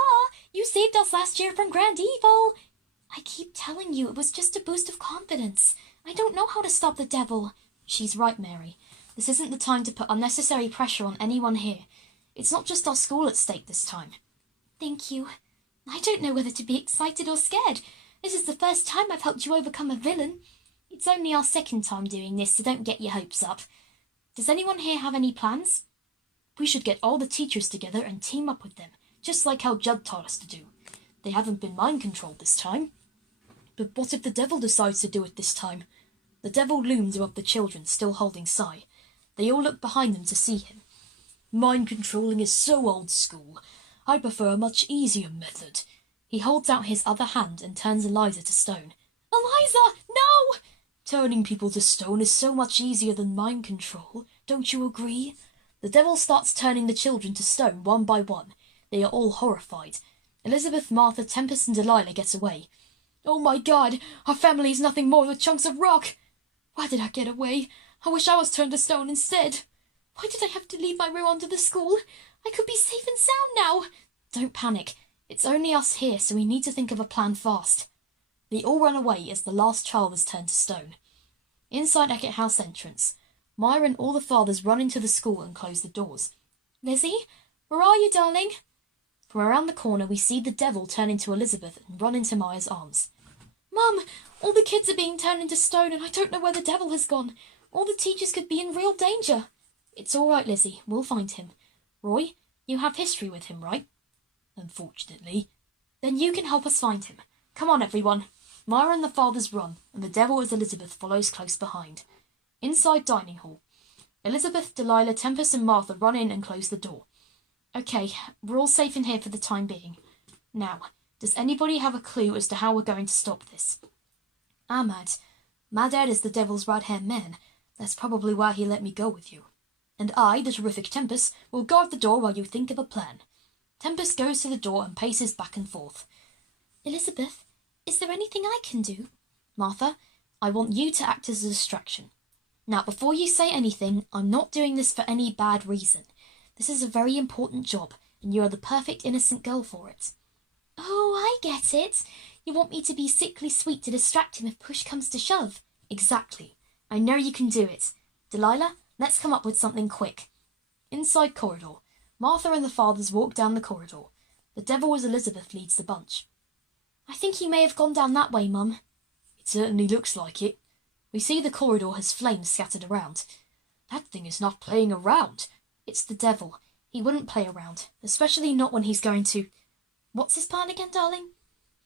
You saved us last year from Grand Evil. I keep telling you it was just a boost of confidence. I don't know how to stop the devil. She's right, Mary. This isn't the time to put unnecessary pressure on anyone here. It's not just our school at stake this time. Thank you. I don't know whether to be excited or scared. This is the first time I've helped you overcome a villain. It's only our second time doing this, so don't get your hopes up. Does anyone here have any plans? We should get all the teachers together and team up with them, just like how Judd taught us to do. They haven't been mind-controlled this time. But what if the devil decides to do it this time? The devil looms above the children, still holding Cy. They all look behind them to see him. Mind-controlling is so old school. I prefer a much easier method. He holds out his other hand and turns Eliza to stone. Eliza, no! Turning people to stone is so much easier than mind control. Don't you agree? The devil starts turning the children to stone one by one. They are all horrified. Elizabeth, Martha, Tempest, and Delilah get away. Oh my God! Our family is nothing more than chunks of rock! Why did I get away? I wish I was turned to stone instead. Why did I have to leave my room under the school? I could be safe and sound now. Don't panic. It's only us here, so we need to think of a plan fast. They all run away as the last child is turned to stone. Inside Eckett House entrance, Mya and all the fathers run into the school and close the doors. Lizzie, where are you, darling? From around the corner, we see the devil turn into Elizabeth and run into Mya's arms. Mum, all the kids are being turned into stone and I don't know where the devil has gone. All the teachers could be in real danger. It's all right, Lizzie. We'll find him. Roy, you have history with him, right? Unfortunately. Then you can help us find him. Come on, everyone. Mya and the fathers run, and the devil as Elizabeth follows close behind. Inside dining hall. Elizabeth, Delilah, Tempest, and Martha run in and close the door. Okay, we're all safe in here for the time being. Now, does anybody have a clue as to how we're going to stop this? Ahmad. My dad is the devil's right-hand man. That's probably why he let me go with you. And I, the terrific Tempest, will guard the door while you think of a plan. Tempest goes to the door and paces back and forth. Elizabeth, is there anything I can do? Martha, I want you to act as a distraction. Now, before you say anything, I'm not doing this for any bad reason. This is a very important job, and you are the perfect innocent girl for it. Oh, I get it. You want me to be sickly sweet to distract him if push comes to shove. Exactly. I know you can do it. Delilah, let's come up with something quick. Inside corridor. Martha and the fathers walk down the corridor. The devil as Elizabeth leads the bunch. I think he may have gone down that way, Mum. It certainly looks like it. We see the corridor has flames scattered around. That thing is not playing around. It's the devil. He wouldn't play around, especially not when he's going to... What's his plan again, darling?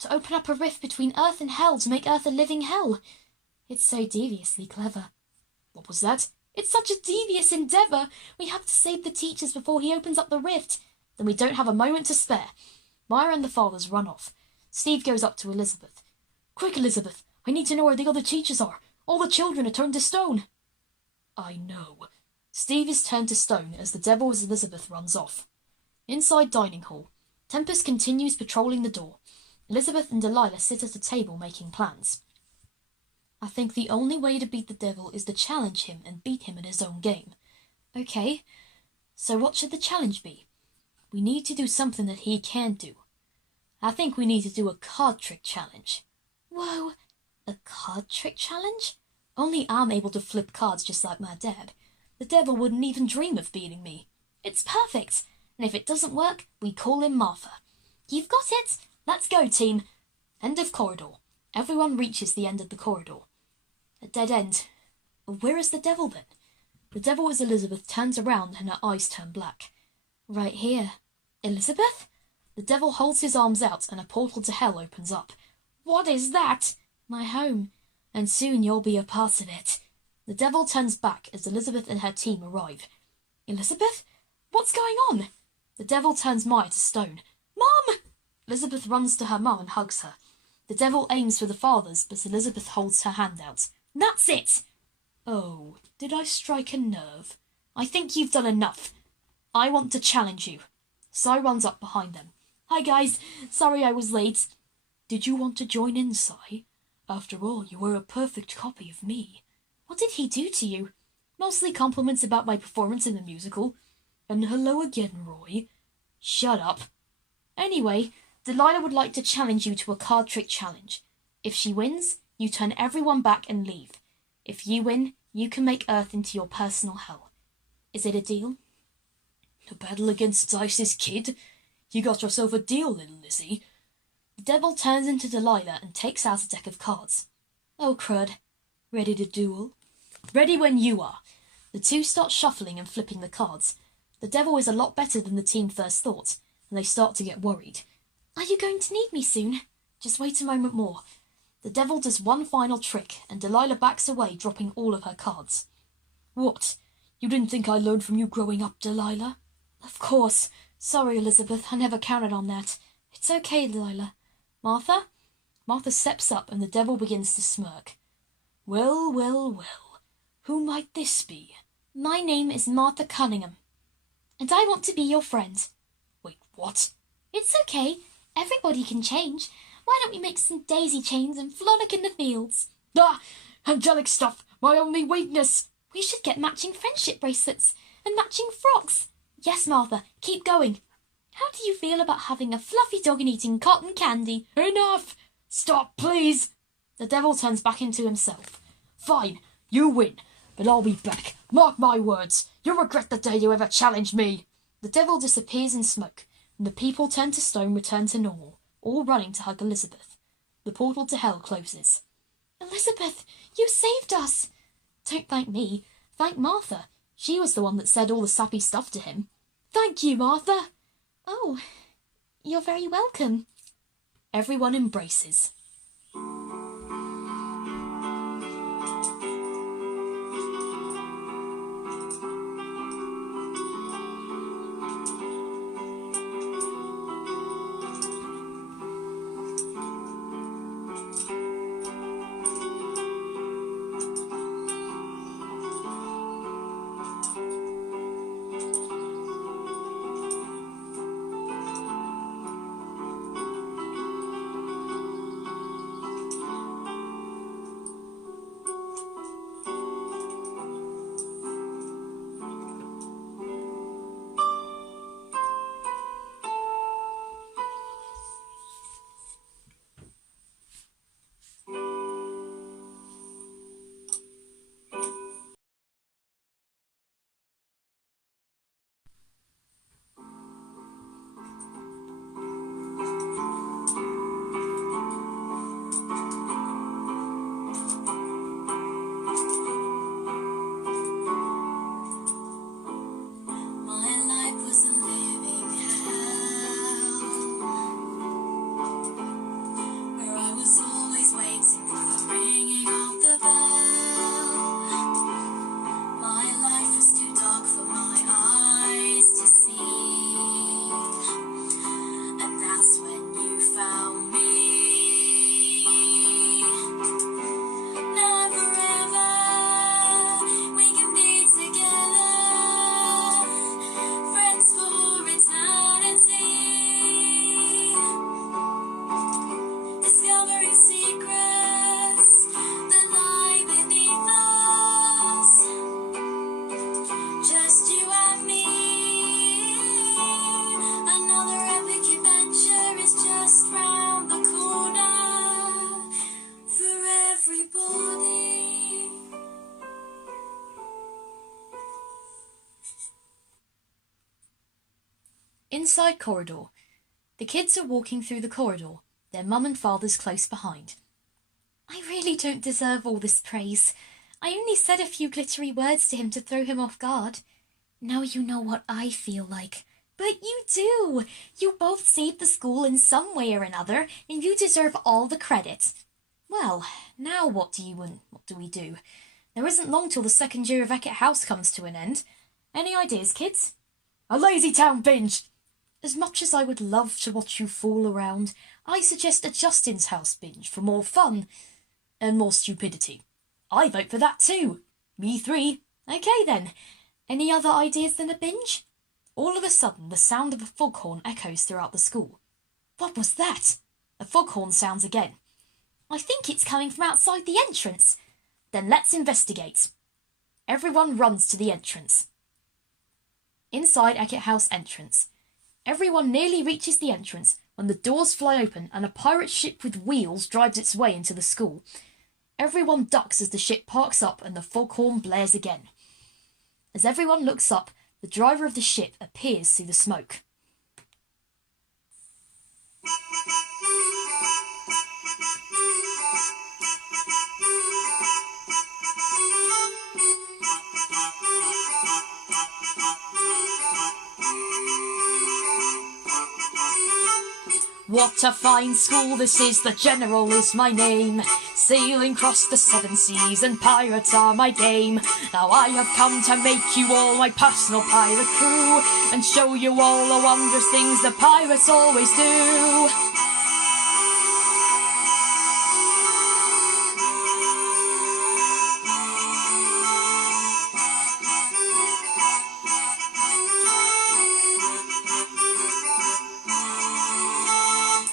To open up a rift between Earth and Hell to make Earth a living hell. It's so deviously clever. What was that? It's such a devious endeavour. We have to save the teachers before he opens up the rift. Then we don't have a moment to spare. Mya and the fathers run off. Steve goes up to Elizabeth. Quick, Elizabeth. I need to know where the other teachers are. All the children are turned to stone. I know. Steve is turned to stone as the devil as Elizabeth runs off. Inside dining hall. Tempest continues patrolling the door. Elizabeth and Delilah sit at a table making plans. I think the only way to beat the devil is to challenge him and beat him at his own game. Okay, so what should the challenge be? We need to do something that he can't do. I think we need to do a card trick challenge. Whoa, a card trick challenge? Only I'm able to flip cards just like my dad. The devil wouldn't even dream of beating me. It's perfect. And if it doesn't work, we call in Martha. You've got it. Let's go, team. End of corridor. Everyone reaches the end of the corridor. A dead end. Where is the devil, then? The devil as Elizabeth turns around and her eyes turn black. Right here. Elizabeth? The devil holds his arms out and a portal to hell opens up. What is that? My home, and soon you'll be a part of it. The devil turns back as Elizabeth and her team arrive. Elizabeth? What's going on? The devil turns Mya to stone. Mum! Elizabeth runs to her mum and hugs her. The devil aims for the fathers, but Elizabeth holds her hand out. That's it! Oh, did I strike a nerve? I think you've done enough. I want to challenge you. Cy runs up behind them. Hi guys, sorry I was late. Did you want to join in, Cy? After all, you were a perfect copy of me. What did he do to you? Mostly compliments about my performance in the musical. And hello again, Roy. Shut up. Anyway, Delilah would like to challenge you to a card trick challenge. If she wins, you turn everyone back and leave. If you win, you can make Earth into your personal hell. Is it a deal? A battle against Dice's kid? You got yourself a deal, little Lizzie. The devil turns into Delilah and takes out a deck of cards. Oh, crud. Ready to duel? Ready when you are. The two start shuffling and flipping the cards. The devil is a lot better than the team first thought, and they start to get worried. Are you going to need me soon? Just wait a moment more. The devil does one final trick, and Delilah backs away, dropping all of her cards. What? You didn't think I learned from you growing up, Delilah? Of course. Sorry, Elizabeth, I never counted on that. It's okay, Delilah. Martha? Martha steps up, and the devil begins to smirk. Well, well, well. Who might this be? My name is Martha Cunningham, and I want to be your friend. Wait, what? It's okay. Everybody can change. Why don't we make some daisy chains and frolic in the fields? Ah! Angelic stuff! My only weakness! We should get matching friendship bracelets and matching frocks. Yes, Martha, keep going. How do you feel about having a fluffy dog and eating cotton candy? Enough! Stop, please! The devil turns back into himself. Fine, you win, but I'll be back. Mark my words. You'll regret the day you ever challenged me. The devil disappears in smoke, and the people turned to stone return to normal, all running to hug Elizabeth. The portal to hell closes. Elizabeth, you saved us. Don't thank me. Thank Martha. She was the one that said all the sappy stuff to him. Thank you, Martha. Oh, you're very welcome. Everyone embraces. Inside corridor. The kids are walking through the corridor, their mum and father's close behind. I really don't deserve all this praise. I only said a few glittery words to him to throw him off guard. Now you know what I feel like. But you do. You both saved the school in some way or another, and you deserve all the credit. Well, now what do we do? There isn't long till the second year of Eckett House comes to an end. Any ideas, kids? A lazy town binge. As much as I would love to watch you fool around, I suggest a Justin's House binge for more fun and more stupidity. I vote for that too. Me 3. Okay then. Any other ideas than a binge? All of a sudden, the sound of a foghorn echoes throughout the school. What was that? A foghorn sounds again. I think it's coming from outside the entrance. Then let's investigate. Everyone runs to the entrance. Inside Eckett House entrance. Everyone nearly reaches the entrance when the doors fly open and a pirate ship with wheels drives its way into the school. Everyone ducks as the ship parks up and the foghorn blares again. As everyone looks up, the driver of the ship appears through the smoke. What a fine school this is, the General is my name. Sailing across the 7 seas and pirates are my game. Now I have come to make you all my personal pirate crew and show you all the wondrous things the pirates always do.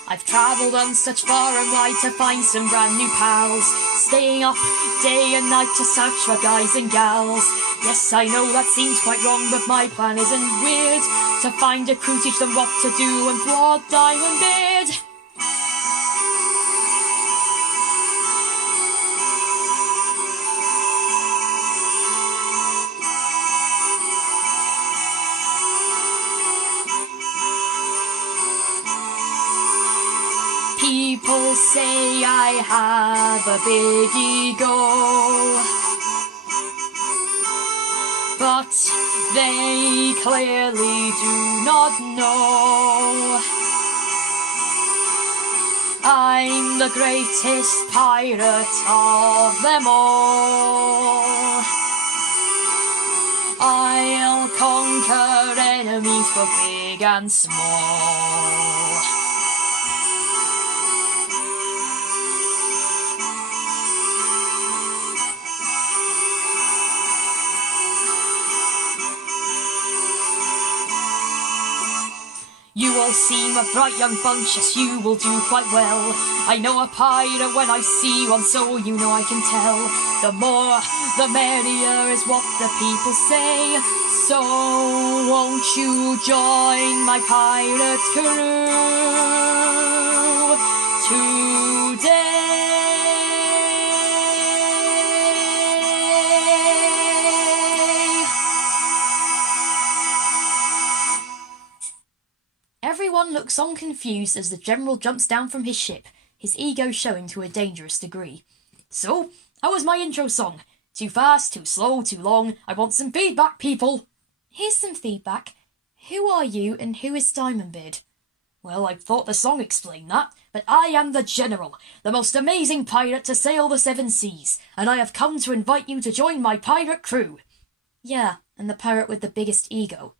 I've travelled on such far and wide to find some brand new pals, staying up day and night to search for guys and gals. Yes, I know that seems quite wrong, but my plan isn't weird. To find a crew, teach them what to do and thwart Diamond Beard. People say I have a big ego, but they clearly do not know I'm the greatest pirate of them all. I'll conquer enemies both big and small. You all seem a bright young bunch, yes, you will do quite well. I know a pirate when I see one, so you know I can tell. The more, the merrier is what the people say. So won't you join my pirate crew today? Everyone looks on confused as the General jumps down from his ship, his ego showing to a dangerous degree. So, how was my intro song? Too fast, too slow, too long? I want some feedback, people! Here's some feedback. Who are you and who is Diamondbeard? Well, I thought the song explained that, but I am the General, the most amazing pirate to sail the 7 seas, and I have come to invite you to join my pirate crew. Yeah, and the pirate with the biggest ego.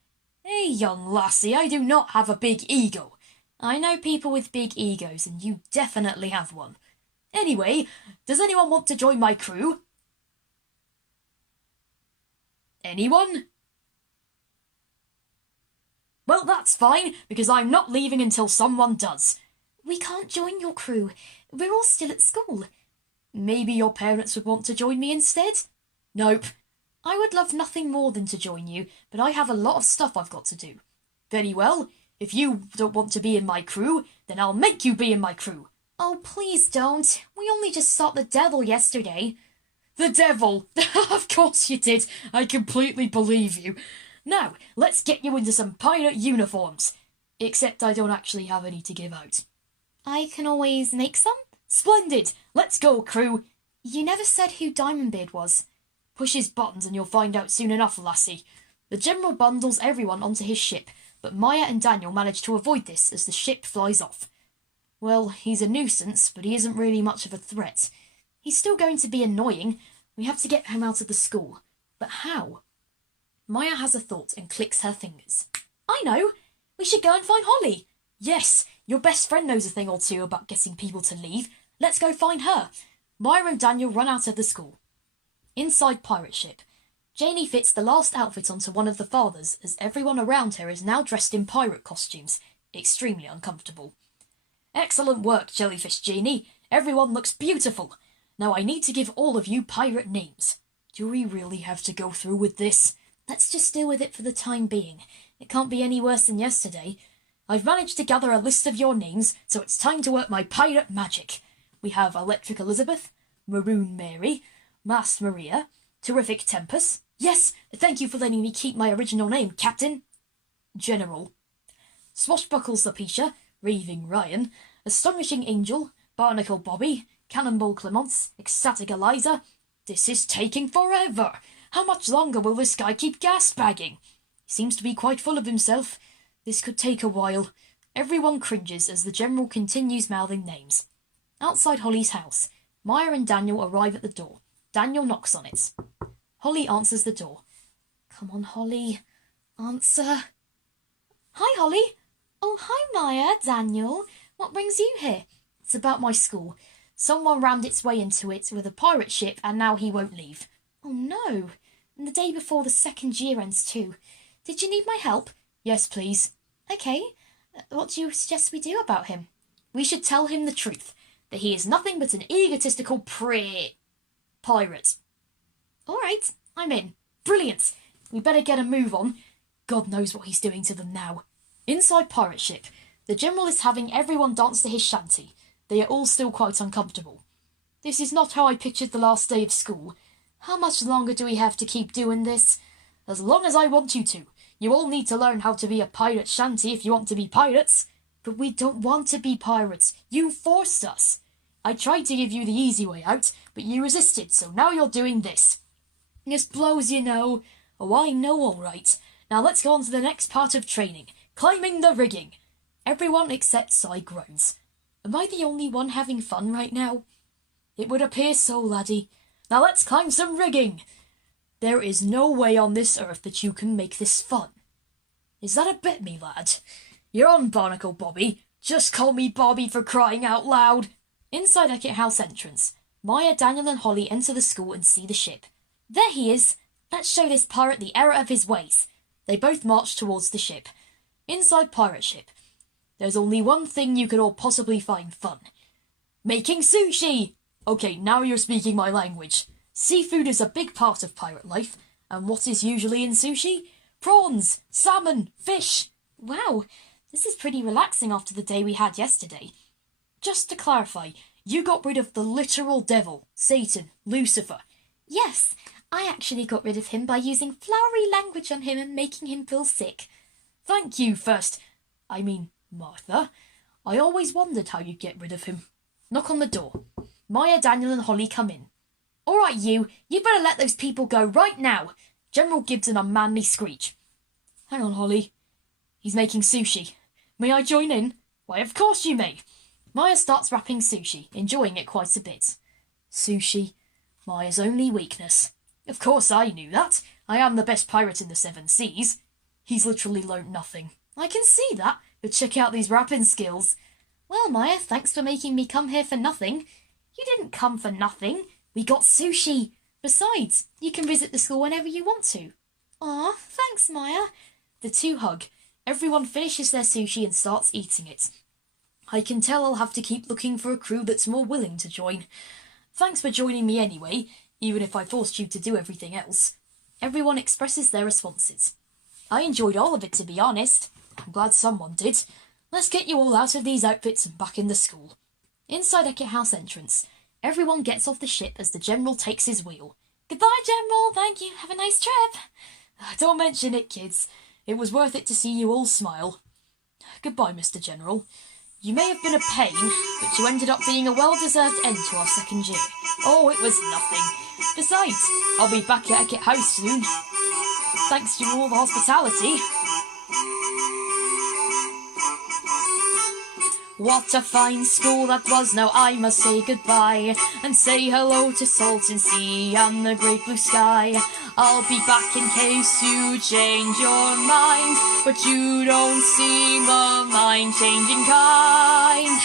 Hey, young lassie, I do not have a big ego. I know people with big egos, and you definitely have one. Anyway, does anyone want to join my crew? Anyone? Well, that's fine, because I'm not leaving until someone does. We can't join your crew. We're all still at school. Maybe your parents would want to join me instead? Nope. I would love nothing more than to join you, but I have a lot of stuff I've got to do. Very well. If you don't want to be in my crew, then I'll make you be in my crew. Oh, please don't. We only just sought the devil yesterday. The devil? Of course you did. I completely believe you. Now, let's get you into some pirate uniforms. Except I don't actually have any to give out. I can always make some? Splendid! Let's go, crew. You never said who Diamondbeard was. Push his buttons and you'll find out soon enough, lassie. The General bundles everyone onto his ship. but Mya and Daniel manage to avoid this as the ship flies off. Well, he's a nuisance, but he isn't really much of a threat. He's still going to be annoying. We have to get him out of the school. But how? Mya has a thought and clicks her fingers. I know! We should go and find Holly! Yes! Your best friend knows a thing or two about getting people to leave. Let's go find her. Mya and Daniel run out of the school. Inside pirate ship, Janie fits the last outfit onto one of the fathers as everyone around her is now dressed in pirate costumes. Extremely uncomfortable. Excellent work, Jellyfish Genie. Everyone looks beautiful. Now I need to give all of you pirate names. Do we really have to go through with this? Let's just deal with it for the time being. It can't be any worse than yesterday. I've managed to gather a list of your names, so it's time to work my pirate magic. We have Electric Elizabeth, Maroon Mary, Mast Maria, Terrific Tempest. Yes, thank you for letting me keep my original name, Captain. General. Swashbuckles Lapisha, Raving Ryan, Astonishing Angel, Barnacle Bobby, Cannonball Clemence, Ecstatic Eliza. This is taking forever. How much longer will this guy keep gas-bagging? He seems to be quite full of himself. This could take a while. Everyone cringes as the General continues mouthing names. Outside Holly's house, Mya and Daniel arrive at the door. Daniel knocks on it. Holly answers the door. Come on, Holly. Answer. Hi, Holly. Oh, hi, Mya, Daniel. What brings you here? It's about my school. Someone rammed its way into it with a pirate ship and now he won't leave. Oh, no. And the day before the second year ends, too. Did you need my help? Yes, please. Okay. What do you suggest we do about him? We should tell him the truth, that he is nothing but an egotistical pirate. All right, I'm in. Brilliant. We better get a move on. God knows what he's doing to them now. Inside pirate ship, the General is having everyone dance to his shanty. They are all still quite uncomfortable. This is not how I pictured the last day of school. How much longer do we have to keep doing this? As long as I want you to. You all need to learn how to be a pirate shanty if you want to be pirates. But we don't want to be pirates. You forced us. I tried to give you the easy way out, but you resisted, so now you're doing this. This blows, you know. Oh, I know all right. Now let's go on to the next part of training. Climbing the rigging. Everyone except Cy groans. Am I the only one having fun right now? It would appear so, laddie. Now let's climb some rigging. There is no way on this earth that you can make this fun. Is that a bet, me lad? You're on, Barnacle Bobby. Just call me Bobby for crying out loud. Inside Eckett House entrance, Mya, Daniel and Holly enter the school and see the ship. There he is. Let's show this pirate the error of his ways. They both march towards the ship. Inside pirate ship. There's only one thing you could all possibly find fun. Making sushi! Okay, now you're speaking my language. Seafood is a big part of pirate life, and what is usually in sushi? Prawns, salmon, fish. Wow, this is pretty relaxing after the day we had yesterday. Just to clarify, you got rid of the literal devil, Satan, Lucifer. Yes, I actually got rid of him by using flowery language on him and making him feel sick. Thank you, Martha. I always wondered how you'd get rid of him. Knock on the door. Mya, Daniel and Holly come in. All right, you better let those people go right now. General gives an unmanly screech. Hang on, Holly. He's making sushi. May I join in? Why, of course you may. Mya starts wrapping sushi, enjoying it quite a bit. Sushi, Mya's only weakness. Of course I knew that. I am the best pirate in the 7 seas. He's literally learnt nothing. I can see that, but check out these wrapping skills. Well, Mya, thanks for making me come here for nothing. You didn't come for nothing. We got sushi. Besides, you can visit the school whenever you want to. Aw, thanks, Mya. The two hug. Everyone finishes their sushi and starts eating it. I can tell I'll have to keep looking for a crew that's more willing to join. Thanks for joining me anyway, even if I forced you to do everything else. Everyone expresses their responses. I enjoyed all of it, to be honest. I'm glad someone did. Let's get you all out of these outfits and back in the school. Inside Eckett House entrance, everyone gets off the ship as the General takes his wheel. Goodbye, General. Thank you. Have a nice trip. Don't mention it, kids. It was worth it to see you all smile. Goodbye, Mr. General. You may have been a pain, but you ended up being a well-deserved end to our second year. Oh, it was nothing. Besides, I'll be back at Eckett House soon. Thanks to all the hospitality. What a fine school that was, now I must say goodbye, and say hello to salt and sea and the great blue sky. I'll be back in case you change your mind, but you don't seem a mind-changing kind.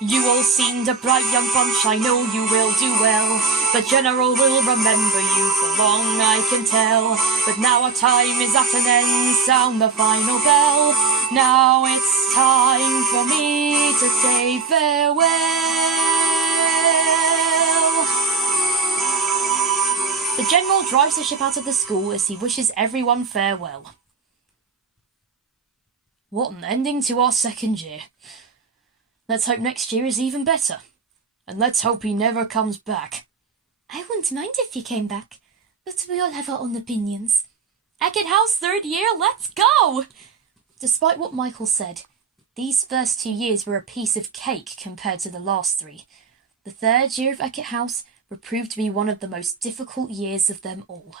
You all seemed a bright young bunch, I know you will do well. The General will remember you for long, I can tell. But now our time is at an end, sound the final bell. Now it's time for me to say farewell. The General drives the ship out of the school as he wishes everyone farewell. What an ending to our second year. Let's hope next year is even better. And let's hope he never comes back. I wouldn't mind if he came back, but we all have our own opinions. Eckett House third year, let's go! Despite what Michael said, these first 2 years were a piece of cake compared to the last 3. The third year of Eckett House would prove to be one of the most difficult years of them all.